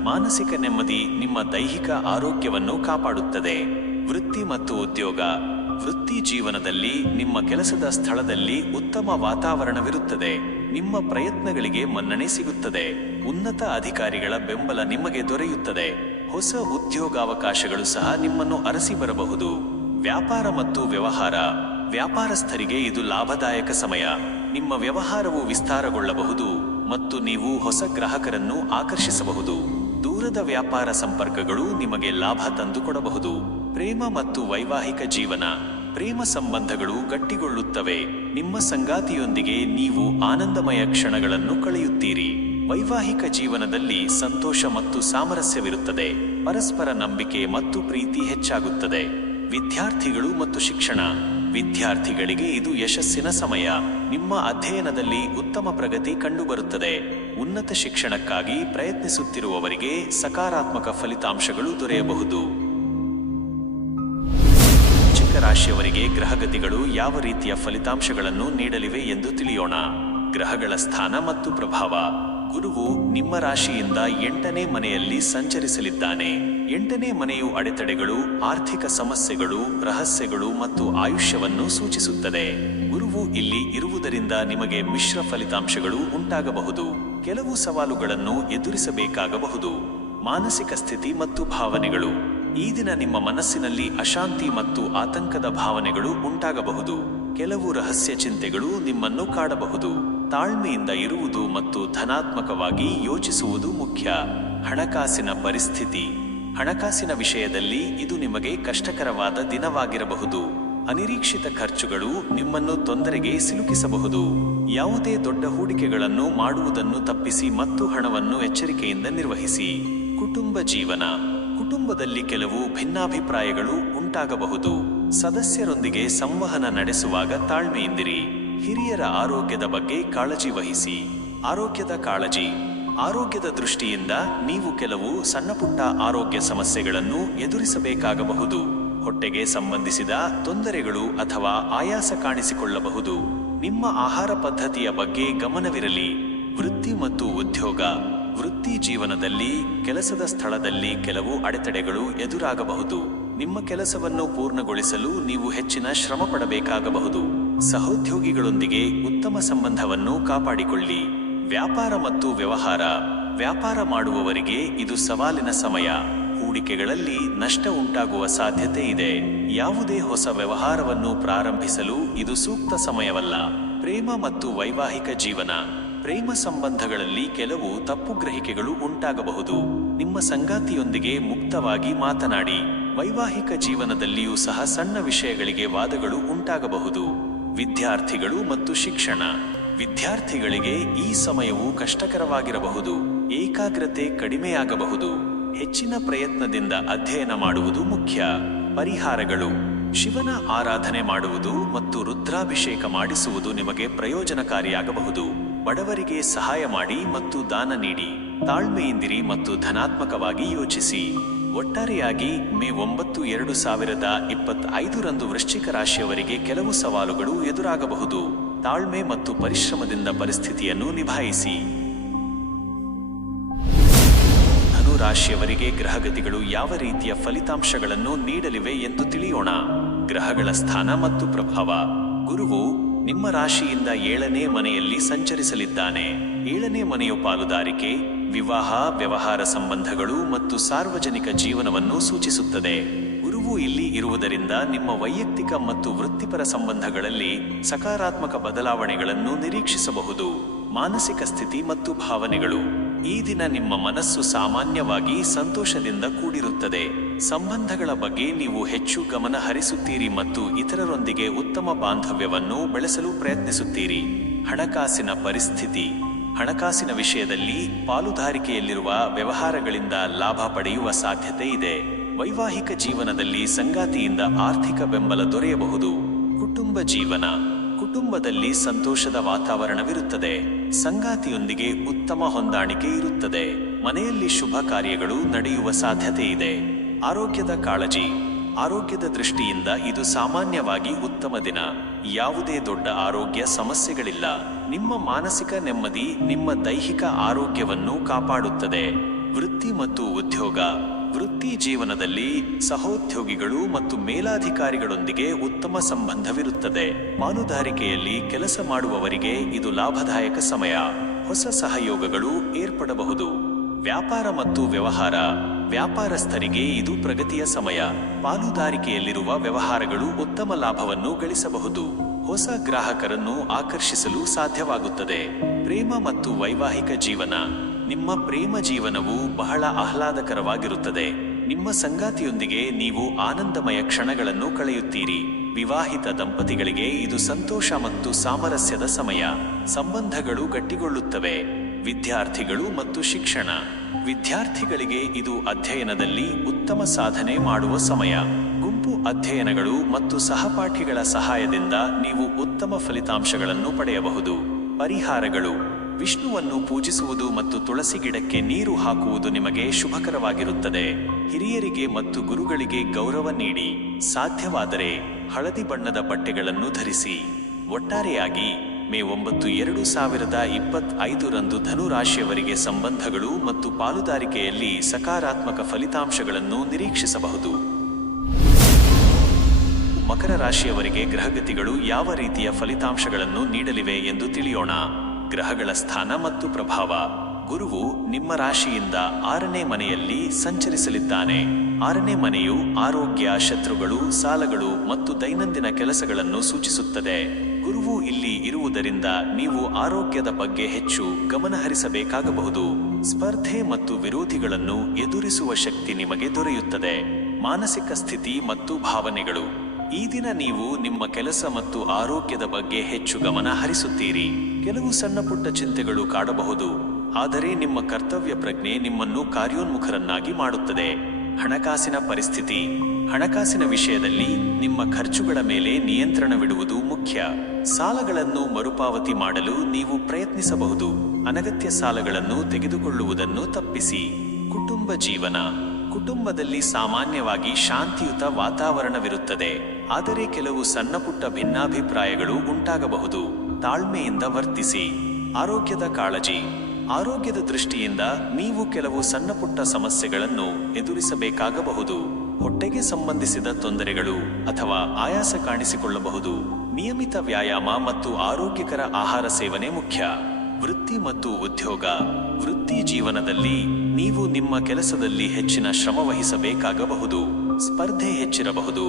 ಮಾನಸಿಕ ನೆಮ್ಮದಿ ನಿಮ್ಮ ದೈಹಿಕ ಆರೋಗ್ಯವನ್ನು ಕಾಪಾಡುತ್ತದೆ. ವೃತ್ತಿ ಮತ್ತು ಉದ್ಯೋಗ. ವೃತ್ತಿ ಜೀವನದಲ್ಲಿ ನಿಮ್ಮ ಕೆಲಸದ ಸ್ಥಳದಲ್ಲಿ ಉತ್ತಮ ವಾತಾವರಣವಿರುತ್ತದೆ. ನಿಮ್ಮ ಪ್ರಯತ್ನಗಳಿಗೆ ಮನ್ನಣೆ ಸಿಗುತ್ತದೆ. ಉನ್ನತ ಅಧಿಕಾರಿಗಳ ಬೆಂಬಲ ನಿಮಗೆ ದೊರೆಯುತ್ತದೆ. ಹೊಸ ಉದ್ಯೋಗಾವಕಾಶಗಳು ಸಹ ನಿಮ್ಮನ್ನು ಅರಸಿ ಬರಬಹುದು. ವ್ಯಾಪಾರ ಮತ್ತು ವ್ಯವಹಾರ. ವ್ಯಾಪಾರಸ್ಥರಿಗೆ ಇದು ಲಾಭದಾಯಕ ಸಮಯ. ನಿಮ್ಮ ವ್ಯವಹಾರವು ವಿಸ್ತಾರಗೊಳ್ಳಬಹುದು ಮತ್ತು ನೀವು ಹೊಸ ಗ್ರಾಹಕರನ್ನು ಆಕರ್ಷಿಸಬಹುದು. ದೂರದ ವ್ಯಾಪಾರ ಸಂಪರ್ಕಗಳು ನಿಮಗೆ ಲಾಭ ತಂದುಕೊಡಬಹುದು. ಪ್ರೇಮ ಮತ್ತು ವೈವಾಹಿಕ ಜೀವನ. ಪ್ರೇಮ ಸಂಬಂಧಗಳು ಗಟ್ಟಿಗೊಳ್ಳುತ್ತವೆ. ನಿಮ್ಮ ಸಂಗಾತಿಯೊಂದಿಗೆ ನೀವು ಆನಂದಮಯ ಕ್ಷಣಗಳನ್ನು ಕಳೆಯುತ್ತೀರಿ. ವೈವಾಹಿಕ ಜೀವನದಲ್ಲಿ ಸಂತೋಷ ಮತ್ತು ಸಾಮರಸ್ಯವಿರುತ್ತದೆ. ಪರಸ್ಪರ ನಂಬಿಕೆ ಮತ್ತು ಪ್ರೀತಿ ಹೆಚ್ಚಾಗುತ್ತದೆ. ವಿದ್ಯಾರ್ಥಿಗಳು ಮತ್ತು ಶಿಕ್ಷಣ. ವಿದ್ಯಾರ್ಥಿಗಳಿಗೆ ಇದು ಯಶಸ್ಸಿನ ಸಮಯ. ನಿಮ್ಮ ಅಧ್ಯಯನದಲ್ಲಿ ಉತ್ತಮ ಪ್ರಗತಿ ಕಂಡುಬರುತ್ತದೆ. ಉನ್ನತ ಶಿಕ್ಷಣಕ್ಕಾಗಿ ಪ್ರಯತ್ನಿಸುತ್ತಿರುವವರಿಗೆ ಸಕಾರಾತ್ಮಕ ಫಲಿತಾಂಶಗಳು ದೊರೆಯಬಹುದು. ವೃಶ್ಚಿಕ ರಾಶಿಯವರಿಗೆ ಗ್ರಹಗತಿಗಳು ಯಾವ ರೀತಿಯ ಫಲಿತಾಂಶಗಳನ್ನು ನೀಡಲಿವೆ ಎಂದು ತಿಳಿಯೋಣ. ಗ್ರಹಗಳ ಸ್ಥಾನ ಮತ್ತು ಪ್ರಭಾವ. ಗುರುವು ನಿಮ್ಮ ರಾಶಿಯಿಂದ 8ನೇ ಮನೆಯಲ್ಲಿ ಸಂಚರಿಸಲಿದ್ದಾನೆ. 8ನೇ ಮನೆಯು ಅಡೆತಡೆಗಳು, ಆರ್ಥಿಕ ಸಮಸ್ಯೆಗಳು, ರಹಸ್ಯಗಳು ಮತ್ತು ಆಯುಷ್ಯವನ್ನು ಸೂಚಿಸುತ್ತದೆ. ಗುರುವು ಇಲ್ಲಿ ಇರುವುದರಿಂದ ನಿಮಗೆ ಮಿಶ್ರ ಫಲಿತಾಂಶಗಳು ಉಂಟಾಗಬಹುದು. ಕೆಲವು ಸವಾಲುಗಳನ್ನು ಎದುರಿಸಬೇಕಾಗಬಹುದು. ಮಾನಸಿಕ ಸ್ಥಿತಿ ಮತ್ತು ಭಾವನೆಗಳು. ಈ ದಿನ ನಿಮ್ಮ ಮನಸ್ಸಿನಲ್ಲಿ ಅಶಾಂತಿ ಮತ್ತು ಆತಂಕದ ಭಾವನೆಗಳು ಉಂಟಾಗಬಹುದು. ಕೆಲವು ರಹಸ್ಯ ಚಿಂತೆಗಳು ನಿಮ್ಮನ್ನು ಕಾಡಬಹುದು. ತಾಳ್ಮೆಯಿಂದ ಇರುವುದು ಮತ್ತು ಧನಾತ್ಮಕವಾಗಿ ಯೋಚಿಸುವುದು ಮುಖ್ಯ. ಹಣಕಾಸಿನ ಪರಿಸ್ಥಿತಿ. ಹಣಕಾಸಿನ ವಿಷಯದಲ್ಲಿ ಇದು ನಿಮಗೆ ಕಷ್ಟಕರವಾದ ದಿನವಾಗಿರಬಹುದು. ಅನಿರೀಕ್ಷಿತ ಖರ್ಚುಗಳು ನಿಮ್ಮನ್ನು ತೊಂದರೆಗೆ ಸಿಲುಕಿಸಬಹುದು. ಯಾವುದೇ ದೊಡ್ಡ ಹೂಡಿಕೆಗಳನ್ನು ಮಾಡುವುದನ್ನು ತಪ್ಪಿಸಿ ಮತ್ತು ಹಣವನ್ನು ಎಚ್ಚರಿಕೆಯಿಂದ ನಿರ್ವಹಿಸಿ. ಕುಟುಂಬ ಜೀವನ. ಕುಟುಂಬದಲ್ಲಿ ಕೆಲವು ಭಿನ್ನಾಭಿಪ್ರಾಯಗಳು ಉಂಟಾಗಬಹುದು. ಸದಸ್ಯರೊಂದಿಗೆ ಸಂವಹನ ನಡೆಸುವಾಗ ತಾಳ್ಮೆಯಿಂದಿರಿ. ಹಿರಿಯರ ಆರೋಗ್ಯದ ಬಗ್ಗೆ ಕಾಳಜಿ ವಹಿಸಿ. ಆರೋಗ್ಯದ ಕಾಳಜಿ. ಆರೋಗ್ಯದ ದೃಷ್ಟಿಯಿಂದ ನೀವು ಕೆಲವು ಸಣ್ಣಪುಟ್ಟ ಆರೋಗ್ಯ ಸಮಸ್ಯೆಗಳನ್ನು ಎದುರಿಸಬೇಕಾಗಬಹುದು. ಹೊಟ್ಟೆಗೆ ಸಂಬಂಧಿಸಿದ ತೊಂದರೆಗಳು ಅಥವಾ ಆಯಾಸ ಕಾಣಿಸಿಕೊಳ್ಳಬಹುದು. ನಿಮ್ಮ ಆಹಾರ ಪದ್ಧತಿಯ ಬಗ್ಗೆ ಗಮನವಿರಲಿ. ವೃತ್ತಿ ಮತ್ತು ಉದ್ಯೋಗ. ವೃತ್ತಿ ಜೀವನದಲ್ಲಿ ಕೆಲಸದ ಸ್ಥಳದಲ್ಲಿ ಕೆಲವು ಅಡೆತಡೆಗಳು ಎದುರಾಗಬಹುದು. ನಿಮ್ಮ ಕೆಲಸವನ್ನು ಪೂರ್ಣಗೊಳಿಸಲು ನೀವು ಹೆಚ್ಚಿನ ಶ್ರಮ ಪಡಬೇಕಾಗಬಹುದು. ಸಹೋದ್ಯೋಗಿಗಳೊಂದಿಗೆ ಉತ್ತಮ ಸಂಬಂಧವನ್ನು ಕಾಪಾಡಿಕೊಳ್ಳಿ. ವ್ಯಾಪಾರ ಮತ್ತು ವ್ಯವಹಾರ. ವ್ಯಾಪಾರ ಮಾಡುವವರಿಗೆ ಇದು ಸವಾಲಿನ ಸಮಯ. ಹೂಡಿಕೆಗಳಲ್ಲಿ ನಷ್ಟ ಉಂಟಾಗುವ ಸಾಧ್ಯತೆ ಇದೆ. ಯಾವುದೇ ಹೊಸ ವ್ಯವಹಾರವನ್ನು ಪ್ರಾರಂಭಿಸಲು ಇದು ಸೂಕ್ತ ಸಮಯವಲ್ಲ. ಪ್ರೇಮ ಮತ್ತು ವೈವಾಹಿಕ ಜೀವನ. ಪ್ರೇಮ ಸಂಬಂಧಗಳಲ್ಲಿ ಕೆಲವು ತಪ್ಪು ಗ್ರಹಿಕೆಗಳು ಉಂಟಾಗಬಹುದು. ನಿಮ್ಮ ಸಂಗಾತಿಯೊಂದಿಗೆ ಮುಕ್ತವಾಗಿ ಮಾತನಾಡಿ. ವೈವಾಹಿಕ ಜೀವನದಲ್ಲಿಯೂ ಸಹ ಸಣ್ಣ ವಿಷಯಗಳಿಗೆ ವಾದಗಳು ಉಂಟಾಗಬಹುದು. ವಿದ್ಯಾರ್ಥಿಗಳು ಮತ್ತು ಶಿಕ್ಷಣ. ವಿದ್ಯಾರ್ಥಿಗಳಿಗೆ ಈ ಸಮಯವು ಕಷ್ಟಕರವಾಗಿರಬಹುದು. ಏಕಾಗ್ರತೆ ಕಡಿಮೆಯಾಗಬಹುದು. ಹೆಚ್ಚಿನ ಪ್ರಯತ್ನದಿಂದ ಅಧ್ಯಯನ ಮಾಡುವುದು ಮುಖ್ಯ. ಪರಿಹಾರಗಳು. ಶಿವನ ಆರಾಧನೆ ಮಾಡುವುದು ಮತ್ತು ರುದ್ರಾಭಿಷೇಕ ಮಾಡಿಸುವುದು ನಿಮಗೆ ಪ್ರಯೋಜನಕಾರಿಯಾಗಬಹುದು. ಬಡವರಿಗೆ ಸಹಾಯ ಮಾಡಿ ಮತ್ತು ದಾನ ನೀಡಿ. ತಾಳ್ಮೆಯಿಂದಿರಿ ಮತ್ತು ಧನಾತ್ಮಕವಾಗಿ ಯೋಚಿಸಿ. ಒಟ್ಟಾರೆಯಾಗಿ ಮೇ 9, 2025 ವೃಶ್ಚಿಕ ರಾಶಿಯವರಿಗೆ ಕೆಲವು ಸವಾಲುಗಳು ಎದುರಾಗಬಹುದು. ತಾಳ್ಮೆ ಮತ್ತು ಪರಿಶ್ರಮದಿಂದ ಪರಿಸ್ಥಿತಿಯನ್ನು ನಿಭಾಯಿಸಿ. ಧನು ರಾಶಿಯವರಿಗೆ ಗ್ರಹಗತಿಗಳು ಯಾವ ರೀತಿಯ ಫಲಿತಾಂಶಗಳನ್ನು ನೀಡಲಿವೆ ಎಂದು ತಿಳಿಯೋಣ. ಗ್ರಹಗಳ ಸ್ಥಾನ ಮತ್ತು ಪ್ರಭಾವ. ಗುರುವು ನಿಮ್ಮ ರಾಶಿಯಿಂದ 7ನೇ ಮನೆಯಲ್ಲಿ ಸಂಚರಿಸಲಿದ್ದಾನೆ. 7ನೇ ಮನೆಯು ಪಾಲುದಾರಿಕೆ, ವಿವಾಹ, ವ್ಯವಹಾರ ಸಂಬಂಧಗಳು ಮತ್ತು ಸಾರ್ವಜನಿಕ ಜೀವನವನ್ನು ಸೂಚಿಸುತ್ತದೆ. ಗುರುವು ಇಲ್ಲಿ ಇರುವುದರಿಂದ ನಿಮ್ಮ ವೈಯಕ್ತಿಕ ಮತ್ತು ವೃತ್ತಿಪರ ಸಂಬಂಧಗಳಲ್ಲಿ ಸಕಾರಾತ್ಮಕ ಬದಲಾವಣೆಗಳನ್ನು ನಿರೀಕ್ಷಿಸಬಹುದು. ಮಾನಸಿಕ ಸ್ಥಿತಿ ಮತ್ತು ಭಾವನೆಗಳು. ಈ ದಿನ ನಿಮ್ಮ ಮನಸ್ಸು ಸಾಮಾನ್ಯವಾಗಿ ಸಂತೋಷದಿಂದ ಕೂಡಿರುತ್ತದೆ. ಸಂಬಂಧಗಳ ಬಗ್ಗೆ ನೀವು ಹೆಚ್ಚು ಗಮನ ಹರಿಸುತ್ತೀರಿ ಮತ್ತು ಇತರರೊಂದಿಗೆ ಉತ್ತಮ ಬಾಂಧವ್ಯವನ್ನು ಬೆಳೆಸಲು ಪ್ರಯತ್ನಿಸುತ್ತೀರಿ. ಹಣಕಾಸಿನ ಪರಿಸ್ಥಿತಿ. ಹಣಕಾಸಿನ ವಿಷಯದಲ್ಲಿ ಪಾಲುದಾರಿಕೆಯಲ್ಲಿರುವ ವ್ಯವಹಾರಗಳಿಂದ ಲಾಭ ಪಡೆಯುವ ಸಾಧ್ಯತೆ ಇದೆ. ವೈವಾಹಿಕ ಜೀವನದಲ್ಲಿ ಸಂಗಾತಿಯಿಂದ ಆರ್ಥಿಕ ಬೆಂಬಲ ದೊರೆಯಬಹುದು. ಕುಟುಂಬ ಜೀವನ. ಕುಟುಂಬದಲ್ಲಿ ಸಂತೋಷದ ವಾತಾವರಣವಿರುತ್ತದೆ. ಸಂಗಾತಿಯೊಂದಿಗೆ ಉತ್ತಮ ಹೊಂದಾಣಿಕೆ ಇರುತ್ತದೆ. ಮನೆಯಲ್ಲಿ ಶುಭ ಕಾರ್ಯಗಳು ನಡೆಯುವ ಸಾಧ್ಯತೆ ಇದೆ. ಆರೋಗ್ಯದ ಕಾಳಜಿ. ಆರೋಗ್ಯದ ದೃಷ್ಟಿಯಿಂದ ಇದು ಸಾಮಾನ್ಯವಾಗಿ ಉತ್ತಮ ದಿನ. ಯಾವುದೇ ದೊಡ್ಡ ಆರೋಗ್ಯ ಸಮಸ್ಯೆಗಳಿಲ್ಲ. ನಿಮ್ಮ ಮಾನಸಿಕ ನೆಮ್ಮದಿ ನಿಮ್ಮ ದೈಹಿಕ ಆರೋಗ್ಯವನ್ನು ಕಾಪಾಡುತ್ತದೆ. ವೃತ್ತಿ ಮತ್ತು ಉದ್ಯೋಗ. ವೃತ್ತಿ ಜೀವನದಲ್ಲಿ ಸಹೋದ್ಯೋಗಿಗಳು ಮತ್ತು ಮೇಲಾಧಿಕಾರಿಗಳೊಂದಿಗೆ ಉತ್ತಮ ಸಂಬಂಧವಿರುತ್ತದೆ. ಪಾಲುದಾರಿಕೆಯಲ್ಲಿ ಕೆಲಸ ಮಾಡುವವರಿಗೆ ಇದು ಲಾಭದಾಯಕ ಸಮಯ. ಹೊಸ ಸಹಯೋಗಗಳು ಏರ್ಪಡಬಹುದು. ವ್ಯಾಪಾರ ಮತ್ತು ವ್ಯವಹಾರ. ವ್ಯಾಪಾರಸ್ಥರಿಗೆ ಇದು ಪ್ರಗತಿಯ ಸಮಯ. ಪಾಲುದಾರಿಕೆಯಲ್ಲಿರುವ ವ್ಯವಹಾರಗಳು ಉತ್ತಮ ಲಾಭವನ್ನು ಗಳಿಸಬಹುದು. ಹೊಸ ಗ್ರಾಹಕರನ್ನು ಆಕರ್ಷಿಸಲು ಸಾಧ್ಯವಾಗುತ್ತದೆ. ಪ್ರೇಮ ಮತ್ತು ವೈವಾಹಿಕ ಜೀವನ. ನಿಮ್ಮ ಪ್ರೇಮ ಜೀವನವು ಬಹಳ ಆಹ್ಲಾದಕರವಾಗಿರುತ್ತದೆ. ನಿಮ್ಮ ಸಂಗಾತಿಯೊಂದಿಗೆ ನೀವು ಆನಂದಮಯ ಕ್ಷಣಗಳನ್ನು ಕಳೆಯುತ್ತೀರಿ. ವಿವಾಹಿತ ದಂಪತಿಗಳಿಗೆ ಇದು ಸಂತೋಷ ಮತ್ತು ಸಾಮರಸ್ಯದ ಸಮಯ. ಸಂಬಂಧಗಳು ಗಟ್ಟಿಗೊಳ್ಳುತ್ತವೆ. ವಿದ್ಯಾರ್ಥಿಗಳು ಮತ್ತು ಶಿಕ್ಷಣ. ವಿದ್ಯಾರ್ಥಿಗಳಿಗೆ ಇದು ಅಧ್ಯಯನದಲ್ಲಿ ಉತ್ತಮ ಸಾಧನೆ ಮಾಡುವ ಸಮಯ. ಗುಂಪು ಗುಂಪು ಅಧ್ಯಯನಗಳು ಮತ್ತು ಸಹಪಾಠಿಗಳ ಸಹಾಯದಿಂದ ನೀವು ಉತ್ತಮ ಫಲಿತಾಂಶಗಳನ್ನು ಪಡೆಯಬಹುದು. ಪರಿಹಾರಗಳು: ವಿಷ್ಣುವನ್ನು ಪೂಜಿಸುವುದು ಮತ್ತು ತುಳಸಿ ಗಿಡಕ್ಕೆ ನೀರು ಹಾಕುವುದು ನಿಮಗೆ ಶುಭಕರವಾಗಿರುತ್ತದೆ. ಹಿರಿಯರಿಗೆ ಮತ್ತು ಗುರುಗಳಿಗೆ ಗೌರವ ನೀಡಿ. ಸಾಧ್ಯವಾದರೆ ಹಳದಿ ಬಣ್ಣದ ಬಟ್ಟೆಗಳನ್ನು ಧರಿಸಿ. ಒಟ್ಟಾರೆಯಾಗಿ ಮೇ 9, 2025 ರಂದು ಧನು ರಾಶಿಯವರಿಗೆ ಸಂಬಂಧಗಳು ಮತ್ತು ಪಾಲುದಾರಿಕೆಯಲ್ಲಿ ಸಕಾರಾತ್ಮಕ ಫಲಿತಾಂಶಗಳನ್ನು ನಿರೀಕ್ಷಿಸಬಹುದು. ಮಕರ ರಾಶಿಯವರಿಗೆ ಗ್ರಹಗತಿಗಳು ಯಾವ ರೀತಿಯ ಫಲಿತಾಂಶಗಳನ್ನು ನೀಡಲಿವೆ ಎಂದು ತಿಳಿಯೋಣ. ಗ್ರಹಗಳ ಸ್ಥಾನ ಮತ್ತು ಪ್ರಭಾವ. ಗುರುವು ನಿಮ್ಮ ರಾಶಿಯಿಂದ 6ನೇ ಮನೆಯಲ್ಲಿ ಸಂಚರಿಸಲಿದ್ದಾನೆ. 6ನೇ ಮನೆಯು ಆರೋಗ್ಯ, ಶತ್ರುಗಳು, ಸಾಲಗಳು ಮತ್ತು ದೈನಂದಿನ ಕೆಲಸಗಳನ್ನು ಸೂಚಿಸುತ್ತದೆ. ಗುರುವು ಇಲ್ಲಿ ಇರುವುದರಿಂದ ನೀವು ಆರೋಗ್ಯದ ಬಗ್ಗೆ ಹೆಚ್ಚು ಗಮನಹರಿಸಬೇಕಾಗಬಹುದು. ಸ್ಪರ್ಧೆ ಮತ್ತು ವಿರೋಧಿಗಳನ್ನು ಎದುರಿಸುವ ಶಕ್ತಿ ನಿಮಗೆ ದೊರೆಯುತ್ತದೆ. ಮಾನಸಿಕ ಸ್ಥಿತಿ ಮತ್ತು ಭಾವನೆಗಳು. ಈ ದಿನ ನೀವು ನಿಮ್ಮ ಕೆಲಸ ಮತ್ತು ಆರೋಗ್ಯದ ಬಗ್ಗೆ ಹೆಚ್ಚು ಗಮನ ಹರಿಸುತ್ತೀರಿ. ಕೆಲವು ಸಣ್ಣ ಪುಟ್ಟ ಚಿಂತೆಗಳು ಕಾಡಬಹುದು, ಆದರೆ ನಿಮ್ಮ ಕರ್ತವ್ಯ ಪ್ರಜ್ಞೆ ನಿಮ್ಮನ್ನು ಕಾರ್ಯೋನ್ಮುಖರನ್ನಾಗಿ ಮಾಡುತ್ತದೆ. ಹಣಕಾಸಿನ ಪರಿಸ್ಥಿತಿ. ಹಣಕಾಸಿನ ವಿಷಯದಲ್ಲಿ ನಿಮ್ಮ ಖರ್ಚುಗಳ ಮೇಲೆ ನಿಯಂತ್ರಣವಿಡುವುದು ಮುಖ್ಯ. ಸಾಲಗಳನ್ನು ಮರುಪಾವತಿ ಮಾಡಲು ನೀವು ಪ್ರಯತ್ನಿಸಬಹುದು. ಅನಗತ್ಯ ಸಾಲಗಳನ್ನು ತೆಗೆದುಕೊಳ್ಳುವುದನ್ನು ತಪ್ಪಿಸಿ. ಕುಟುಂಬ ಜೀವನ. ಕುಟುಂಬದಲ್ಲಿ ಸಾಮಾನ್ಯವಾಗಿ ಶಾಂತಿಯುತ ವಾತಾವರಣವಿರುತ್ತದೆ, ಆದರೆ ಕೆಲವು ಸಣ್ಣಪುಟ್ಟ ಭಿನ್ನಾಭಿಪ್ರಾಯಗಳು ಉಂಟಾಗಬಹುದು. ತಾಳ್ಮೆಯಿಂದ ವರ್ತಿಸಿ. ಆರೋಗ್ಯದ ಕಾಳಜಿ. ಆರೋಗ್ಯದ ದೃಷ್ಟಿಯಿಂದ ನೀವು ಕೆಲವು ಸಣ್ಣಪುಟ್ಟ ಸಮಸ್ಯೆಗಳನ್ನು ಎದುರಿಸಬೇಕಾಗಬಹುದು. ಹೊಟ್ಟೆಗೆ ಸಂಬಂಧಿಸಿದ ತೊಂದರೆಗಳು ಅಥವಾ ಆಯಾಸ ಕಾಣಿಸಿಕೊಳ್ಳಬಹುದು. ನಿಯಮಿತ ವ್ಯಾಯಾಮ ಮತ್ತು ಆರೋಗ್ಯಕರ ಆಹಾರ ಸೇವನೆ ಮುಖ್ಯ. ವೃತ್ತಿ ಮತ್ತು ಉದ್ಯೋಗ. ವೃತ್ತಿ ಜೀವನದಲ್ಲಿ ನೀವು ನಿಮ್ಮ ಕೆಲಸದಲ್ಲಿ ಹೆಚ್ಚಿನ ಶ್ರಮ ವಹಿಸಬೇಕಾಗಬಹುದು. ಸ್ಪರ್ಧೆ ಹೆಚ್ಚಿರಬಹುದು,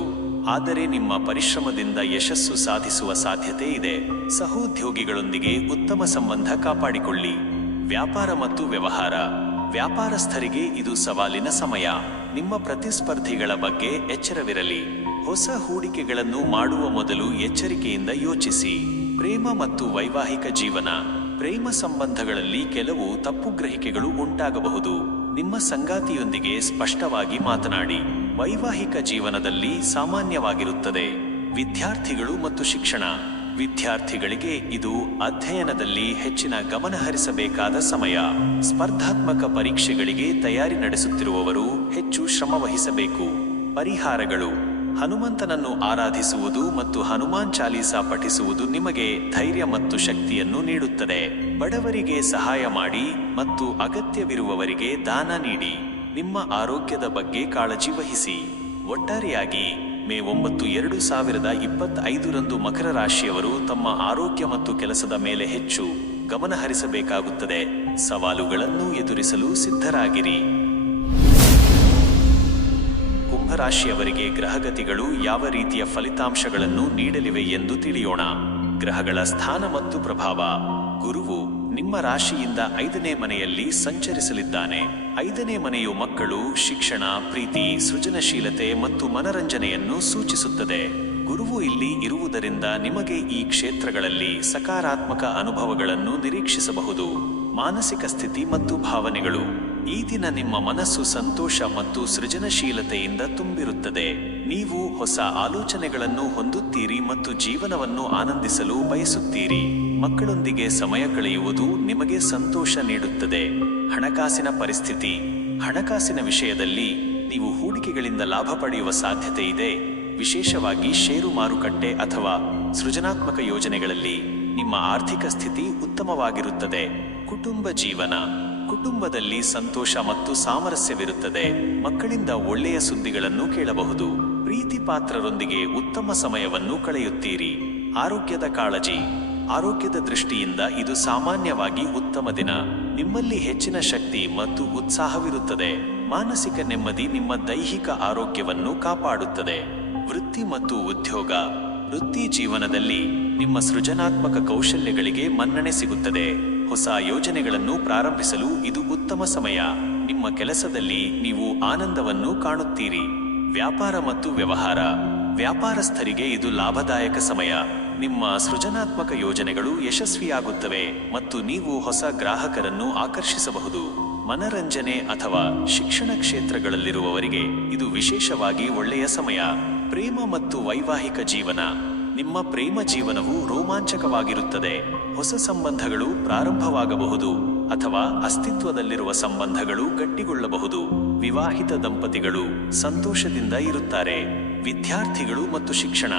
ಆದರೆ ನಿಮ್ಮ ಪರಿಶ್ರಮದಿಂದ ಯಶಸ್ಸು ಸಾಧಿಸುವ ಸಾಧ್ಯತೆ ಇದೆ. ಸಹೋದ್ಯೋಗಿಗಳೊಂದಿಗೆ ಉತ್ತಮ ಸಂಬಂಧ ಕಾಪಾಡಿಕೊಳ್ಳಿ. ವ್ಯಾಪಾರ ಮತ್ತು ವ್ಯವಹಾರ. ವ್ಯಾಪಾರಸ್ಥರಿಗೆ ಇದು ಸವಾಲಿನ ಸಮಯ. ನಿಮ್ಮ ಪ್ರತಿಸ್ಪರ್ಧಿಗಳ ಬಗ್ಗೆ ಎಚ್ಚರವಿರಲಿ. ಹೊಸ ಹೂಡಿಕೆಗಳನ್ನು ಮಾಡುವ ಮೊದಲು ಎಚ್ಚರಿಕೆಯಿಂದ ಯೋಚಿಸಿ. ಪ್ರೇಮ ಮತ್ತು ವೈವಾಹಿಕ ಜೀವನ. ಪ್ರೇಮ ಸಂಬಂಧಗಳಲ್ಲಿ ಕೆಲವು ತಪ್ಪುಗ್ರಹಿಕೆಗಳು ಉಂಟಾಗಬಹುದು. ನಿಮ್ಮ ಸಂಗಾತಿಯೊಂದಿಗೆ ಸ್ಪಷ್ಟವಾಗಿ ಮಾತನಾಡಿ. ವೈವಾಹಿಕ ಜೀವನದಲ್ಲಿ ಸಾಮಾನ್ಯವಾಗಿರುತ್ತದೆ. ವಿದ್ಯಾರ್ಥಿಗಳು ಮತ್ತು ಶಿಕ್ಷಣ. ವಿದ್ಯಾರ್ಥಿಗಳಿಗೆ ಇದು ಅಧ್ಯಯನದಲ್ಲಿ ಹೆಚ್ಚಿನ ಗಮನಹರಿಸಬೇಕಾದ ಸಮಯ. ಸ್ಪರ್ಧಾತ್ಮಕ ಪರೀಕ್ಷೆಗಳಿಗೆ ತಯಾರಿ ನಡೆಸುತ್ತಿರುವವರು ಹೆಚ್ಚು ಶ್ರಮ ವಹಿಸಬೇಕು. ಪರಿಹಾರಗಳು: ಹನುಮಂತನನ್ನು ಆರಾಧಿಸುವುದು ಮತ್ತು ಹನುಮಾನ್ ಚಾಲೀಸಾ ಪಠಿಸುವುದು ನಿಮಗೆ ಧೈರ್ಯ ಮತ್ತು ಶಕ್ತಿಯನ್ನು ನೀಡುತ್ತದೆ. ಬಡವರಿಗೆ ಸಹಾಯ ಮಾಡಿ ಮತ್ತು ಅಗತ್ಯವಿರುವವರಿಗೆ ದಾನ ನೀಡಿ. ನಿಮ್ಮ ಆರೋಗ್ಯದ ಬಗ್ಗೆ ಕಾಳಜಿ ವಹಿಸಿ. ಒಟ್ಟಾರೆಯಾಗಿ ಮೇ 9, 2025 ರಂದು ಮಕರ ರಾಶಿಯವರು ತಮ್ಮ ಆರೋಗ್ಯ ಮತ್ತು ಕೆಲಸದ ಮೇಲೆ ಹೆಚ್ಚು ಗಮನಹರಿಸಬೇಕಾಗುತ್ತದೆ. ಸವಾಲುಗಳನ್ನು ಎದುರಿಸಲು ಸಿದ್ಧರಾಗಿರಿ. ಕುಂಭರಾಶಿಯವರಿಗೆ ಗ್ರಹಗತಿಗಳು ಯಾವ ರೀತಿಯ ಫಲಿತಾಂಶಗಳನ್ನು ನೀಡಲಿವೆ ಎಂದು ತಿಳಿಯೋಣ. ಗ್ರಹಗಳ ಸ್ಥಾನ ಮತ್ತು ಪ್ರಭಾವ. ಗುರುವು ನಿಮ್ಮ ರಾಶಿಯಿಂದ 5ನೇ ಮನೆಯಲ್ಲಿ ಸಂಚರಿಸಲಿದ್ದಾನೆ. 5ನೇ ಮನೆಯು ಮಕ್ಕಳು, ಶಿಕ್ಷಣ, ಪ್ರೀತಿ, ಸೃಜನಶೀಲತೆ ಮತ್ತು ಮನರಂಜನೆಯನ್ನು ಸೂಚಿಸುತ್ತದೆ. ಗುರುವು ಇಲ್ಲಿ ಇರುವುದರಿಂದ ನಿಮಗೆ ಈ ಕ್ಷೇತ್ರಗಳಲ್ಲಿ ಸಕಾರಾತ್ಮಕ ಅನುಭವಗಳನ್ನು ನಿರೀಕ್ಷಿಸಬಹುದು. ಮಾನಸಿಕ ಸ್ಥಿತಿ ಮತ್ತು ಭಾವನೆಗಳು. ಈ ದಿನ ನಿಮ್ಮ ಮನಸ್ಸು ಸಂತೋಷ ಮತ್ತು ಸೃಜನಶೀಲತೆಯಿಂದ ತುಂಬಿರುತ್ತದೆ. ನೀವು ಹೊಸ ಆಲೋಚನೆಗಳನ್ನು ಹೊಂದುತ್ತೀರಿ ಮತ್ತು ಜೀವನವನ್ನು ಆನಂದಿಸಲು ಬಯಸುತ್ತೀರಿ. ಮಕ್ಕಳೊಂದಿಗೆ ಸಮಯ ಕಳೆಯುವುದು ನಿಮಗೆ ಸಂತೋಷ ನೀಡುತ್ತದೆ. ಹಣಕಾಸಿನ ಪರಿಸ್ಥಿತಿ. ಹಣಕಾಸಿನ ವಿಷಯದಲ್ಲಿ ನೀವು ಹೂಡಿಕೆಗಳಿಂದ ಲಾಭ ಪಡೆಯುವ ಸಾಧ್ಯತೆ ಇದೆ. ವಿಶೇಷವಾಗಿ ಷೇರು ಮಾರುಕಟ್ಟೆ ಅಥವಾ ಸೃಜನಾತ್ಮಕ ಯೋಜನೆಗಳಲ್ಲಿ ನಿಮ್ಮ ಆರ್ಥಿಕ ಸ್ಥಿತಿ ಉತ್ತಮವಾಗಿರುತ್ತದೆ. ಕುಟುಂಬ ಜೀವನ. ಕುಟುಂಬದಲ್ಲಿ ಸಂತೋಷ ಮತ್ತು ಸಾಮರಸ್ಯವಿರುತ್ತದೆ. ಮಕ್ಕಳಿಂದ ಒಳ್ಳೆಯ ಸುದ್ದಿಗಳನ್ನು ಕೇಳಬಹುದು. ಪ್ರೀತಿ ಪಾತ್ರರೊಂದಿಗೆ ಉತ್ತಮ ಸಮಯವನ್ನು ಕಳೆಯುತ್ತೀರಿ. ಆರೋಗ್ಯದ ಕಾಳಜಿ. ಆರೋಗ್ಯದ ದೃಷ್ಟಿಯಿಂದ ಇದು ಸಾಮಾನ್ಯವಾಗಿ ಉತ್ತಮ ದಿನ. ನಿಮ್ಮಲ್ಲಿ ಹೆಚ್ಚಿನ ಶಕ್ತಿ ಮತ್ತು ಉತ್ಸಾಹವಿರುತ್ತದೆ. ಮಾನಸಿಕ ನೆಮ್ಮದಿ ನಿಮ್ಮ ದೈಹಿಕ ಆರೋಗ್ಯವನ್ನು ಕಾಪಾಡುತ್ತದೆ. ವೃತ್ತಿ ಮತ್ತು ಉದ್ಯೋಗ. ವೃತ್ತಿ ಜೀವನದಲ್ಲಿ ನಿಮ್ಮ ಸೃಜನಾತ್ಮಕ ಕೌಶಲ್ಯಗಳಿಗೆ ಮನ್ನಣೆ ಸಿಗುತ್ತದೆ. ಹೊಸ ಯೋಜನೆಗಳನ್ನು ಪ್ರಾರಂಭಿಸಲು ಇದು ಉತ್ತಮ ಸಮಯ. ನಿಮ್ಮ ಕೆಲಸದಲ್ಲಿ ನೀವು ಆನಂದವನ್ನು ಕಾಣುತ್ತೀರಿ. ವ್ಯಾಪಾರ ಮತ್ತು ವ್ಯವಹಾರ. ವ್ಯಾಪಾರಸ್ಥರಿಗೆ ಇದು ಲಾಭದಾಯಕ ಸಮಯ. ನಿಮ್ಮ ಸೃಜನಾತ್ಮಕ ಯೋಜನೆಗಳು ಯಶಸ್ವಿಯಾಗುತ್ತವೆ ಮತ್ತು ನೀವು ಹೊಸ ಗ್ರಾಹಕರನ್ನು ಆಕರ್ಷಿಸಬಹುದು. ಮನರಂಜನೆ ಅಥವಾ ಶಿಕ್ಷಣ ಕ್ಷೇತ್ರಗಳಲ್ಲಿರುವವರಿಗೆ ಇದು ವಿಶೇಷವಾಗಿ ಒಳ್ಳೆಯ ಸಮಯ. ಪ್ರೇಮ ಮತ್ತು ವೈವಾಹಿಕ ಜೀವನ. ನಿಮ್ಮ ಪ್ರೇಮ ಜೀವನವು ರೋಮಾಂಚಕವಾಗಿರುತ್ತದೆ. ಹೊಸ ಸಂಬಂಧಗಳು ಪ್ರಾರಂಭವಾಗಬಹುದು ಅಥವಾ ಅಸ್ತಿತ್ವದಲ್ಲಿರುವ ಸಂಬಂಧಗಳು ಗಟ್ಟಿಗೊಳ್ಳಬಹುದು. ವಿವಾಹಿತ ದಂಪತಿಗಳು ಸಂತೋಷದಿಂದ ಇರುತ್ತಾರೆ. ವಿದ್ಯಾರ್ಥಿಗಳು ಮತ್ತು ಶಿಕ್ಷಣ.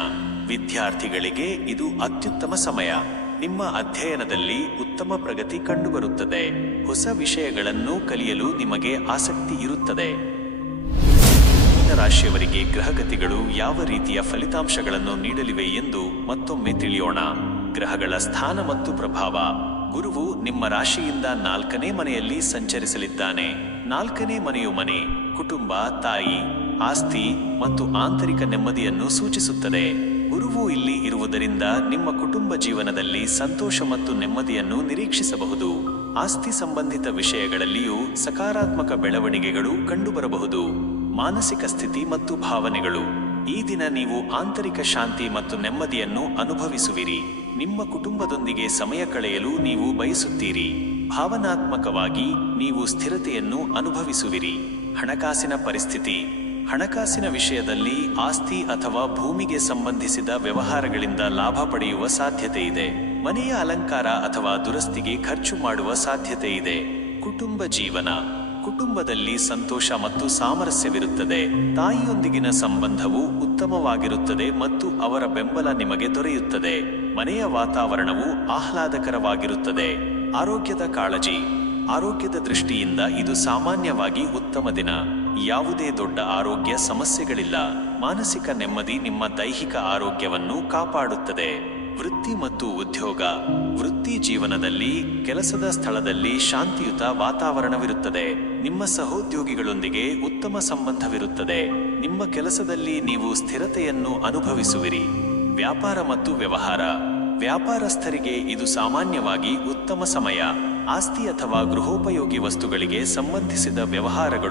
ವಿದ್ಯಾರ್ಥಿಗಳಿಗೆ ಇದು ಅತ್ಯುತ್ತಮ ಸಮಯ. ನಿಮ್ಮ ಅಧ್ಯಯನದಲ್ಲಿ ಉತ್ತಮ ಪ್ರಗತಿ ಕಂಡುಬರುತ್ತದೆ. ಹೊಸ ವಿಷಯಗಳನ್ನು ಕಲಿಯಲು ನಿಮಗೆ ಆಸಕ್ತಿ ಇರುತ್ತದೆ. ರಾಶಿಯವರಿಗೆ ಗ್ರಹಗತಿಗಳು ಯಾವ ರೀತಿಯ ಫಲಿತಾಂಶಗಳನ್ನು ನೀಡಲಿವೆ ಎಂದು ಮತ್ತೊಮ್ಮೆ ತಿಳಿಯೋಣ. ಗ್ರಹಗಳ ಸ್ಥಾನ ಮತ್ತು ಪ್ರಭಾವ. ಗುರುವು ನಿಮ್ಮ ರಾಶಿಯಿಂದ 4ನೇ ಮನೆಯಲ್ಲಿ ಸಂಚರಿಸಲಿದ್ದಾನೆ. 4ನೇ ಮನೆಯು ಮನೆ, ಕುಟುಂಬ, ತಾಯಿ, ಆಸ್ತಿ ಮತ್ತು ಆಂತರಿಕ ನೆಮ್ಮದಿಯನ್ನು ಸೂಚಿಸುತ್ತದೆ. ಗುರುವು ಇಲ್ಲಿ ಇರುವುದರಿಂದ ನಿಮ್ಮ ಕುಟುಂಬ ಜೀವನದಲ್ಲಿ ಸಂತೋಷ ಮತ್ತು ನೆಮ್ಮದಿಯನ್ನು ನಿರೀಕ್ಷಿಸಬಹುದು. ಆಸ್ತಿ ಸಂಬಂಧಿತ ವಿಷಯಗಳಲ್ಲಿಯೂ ಸಕಾರಾತ್ಮಕ ಬೆಳವಣಿಗೆಗಳು ಕಂಡುಬರಬಹುದು. ಮಾನಸಿಕ ಸ್ಥಿತಿ ಮತ್ತು ಭಾವನೆಗಳು. ಈ ದಿನ ನೀವು ಆಂತರಿಕ ಶಾಂತಿ ಮತ್ತು ನೆಮ್ಮದಿಯನ್ನು ಅನುಭವಿಸುವಿರಿ. ನಿಮ್ಮ ಕುಟುಂಬದೊಂದಿಗೆ ಸಮಯ ಕಳೆಯಲು ನೀವು ಬಯಸುತ್ತೀರಿ. ಭಾವನಾತ್ಮಕವಾಗಿ ನೀವು ಸ್ಥಿರತೆಯನ್ನು ಅನುಭವಿಸುವಿರಿ. ಹಣಕಾಸಿನ ಪರಿಸ್ಥಿತಿ. ಹಣಕಾಸಿನ ವಿಷಯದಲ್ಲಿ ಆಸ್ತಿ ಅಥವಾ ಭೂಮಿಗೆ ಸಂಬಂಧಿಸಿದ ವ್ಯವಹಾರಗಳಿಂದ ಲಾಭ ಪಡೆಯುವ ಸಾಧ್ಯತೆ ಇದೆ. ಮನೆಯ ಅಲಂಕಾರ ಅಥವಾ ದುರಸ್ತಿಗೆ ಖರ್ಚು ಮಾಡುವ ಸಾಧ್ಯತೆ ಇದೆ. ಕುಟುಂಬ ಜೀವನ. ಕುಟುಂಬದಲ್ಲಿ ಸಂತೋಷ ಮತ್ತು ಸಾಮರಸ್ಯವಿರುತ್ತದೆ. ತಾಯಿಯೊಂದಿಗಿನ ಸಂಬಂಧವು ಉತ್ತಮವಾಗಿರುತ್ತದೆ ಮತ್ತು ಅವರ ಬೆಂಬಲ ನಿಮಗೆ ದೊರೆಯುತ್ತದೆ. ಮನೆಯ ವಾತಾವರಣವು ಆಹ್ಲಾದಕರವಾಗಿರುತ್ತದೆ. ಆರೋಗ್ಯದ ಕಾಳಜಿ. ಆರೋಗ್ಯದ ದೃಷ್ಟಿಯಿಂದ ಇದು ಸಾಮಾನ್ಯವಾಗಿ ಉತ್ತಮ ದಿನ. ಯಾವುದೇ ದೊಡ್ಡ ಆರೋಗ್ಯ ಸಮಸ್ಯೆಗಳಿಲ್ಲ. ಮಾನಸಿಕ ನೆಮ್ಮದಿ ನಿಮ್ಮ ದೈಹಿಕ ಆರೋಗ್ಯವನ್ನು ಕಾಪಾಡುತ್ತದೆ. ವೃತ್ತಿ ಮತ್ತು ಉದ್ಯೋಗ. ವೃತ್ತಿ ಜೀವನದಲ್ಲಿ ಕೆಲಸದ ಸ್ಥಳದಲ್ಲಿ ಶಾಂತಿಯುತ ವಾತಾವರಣವಿರುತ್ತದೆ. ನಿಮ್ಮ ಸಹೋದ್ಯೋಗಿಗಳೊಂದಿಗೆ ಉತ್ತಮ ಸಂಬಂಧವಿರುತ್ತದೆ. ನಿಮ್ಮ ಕೆಲಸದಲ್ಲಿ ನೀವು ಸ್ಥಿರತೆಯನ್ನು ಅನುಭವಿಸುವಿರಿ. ವ್ಯಾಪಾರ ಮತ್ತು ವ್ಯವಹಾರ. ವ್ಯಾಪಾರಸ್ಥರಿಗೆ ಇದು ಸಾಮಾನ್ಯವಾಗಿ ಉತ್ತಮ ಸಮಯ. ಆಸ್ತಿ ಅಥವಾ ಗೃಹೋಪಯೋಗಿ ವಸ್ತುಗಳಿಗೆ ಸಂಬಂಧಿಸಿದ ವ್ಯವಹಾರಗಳು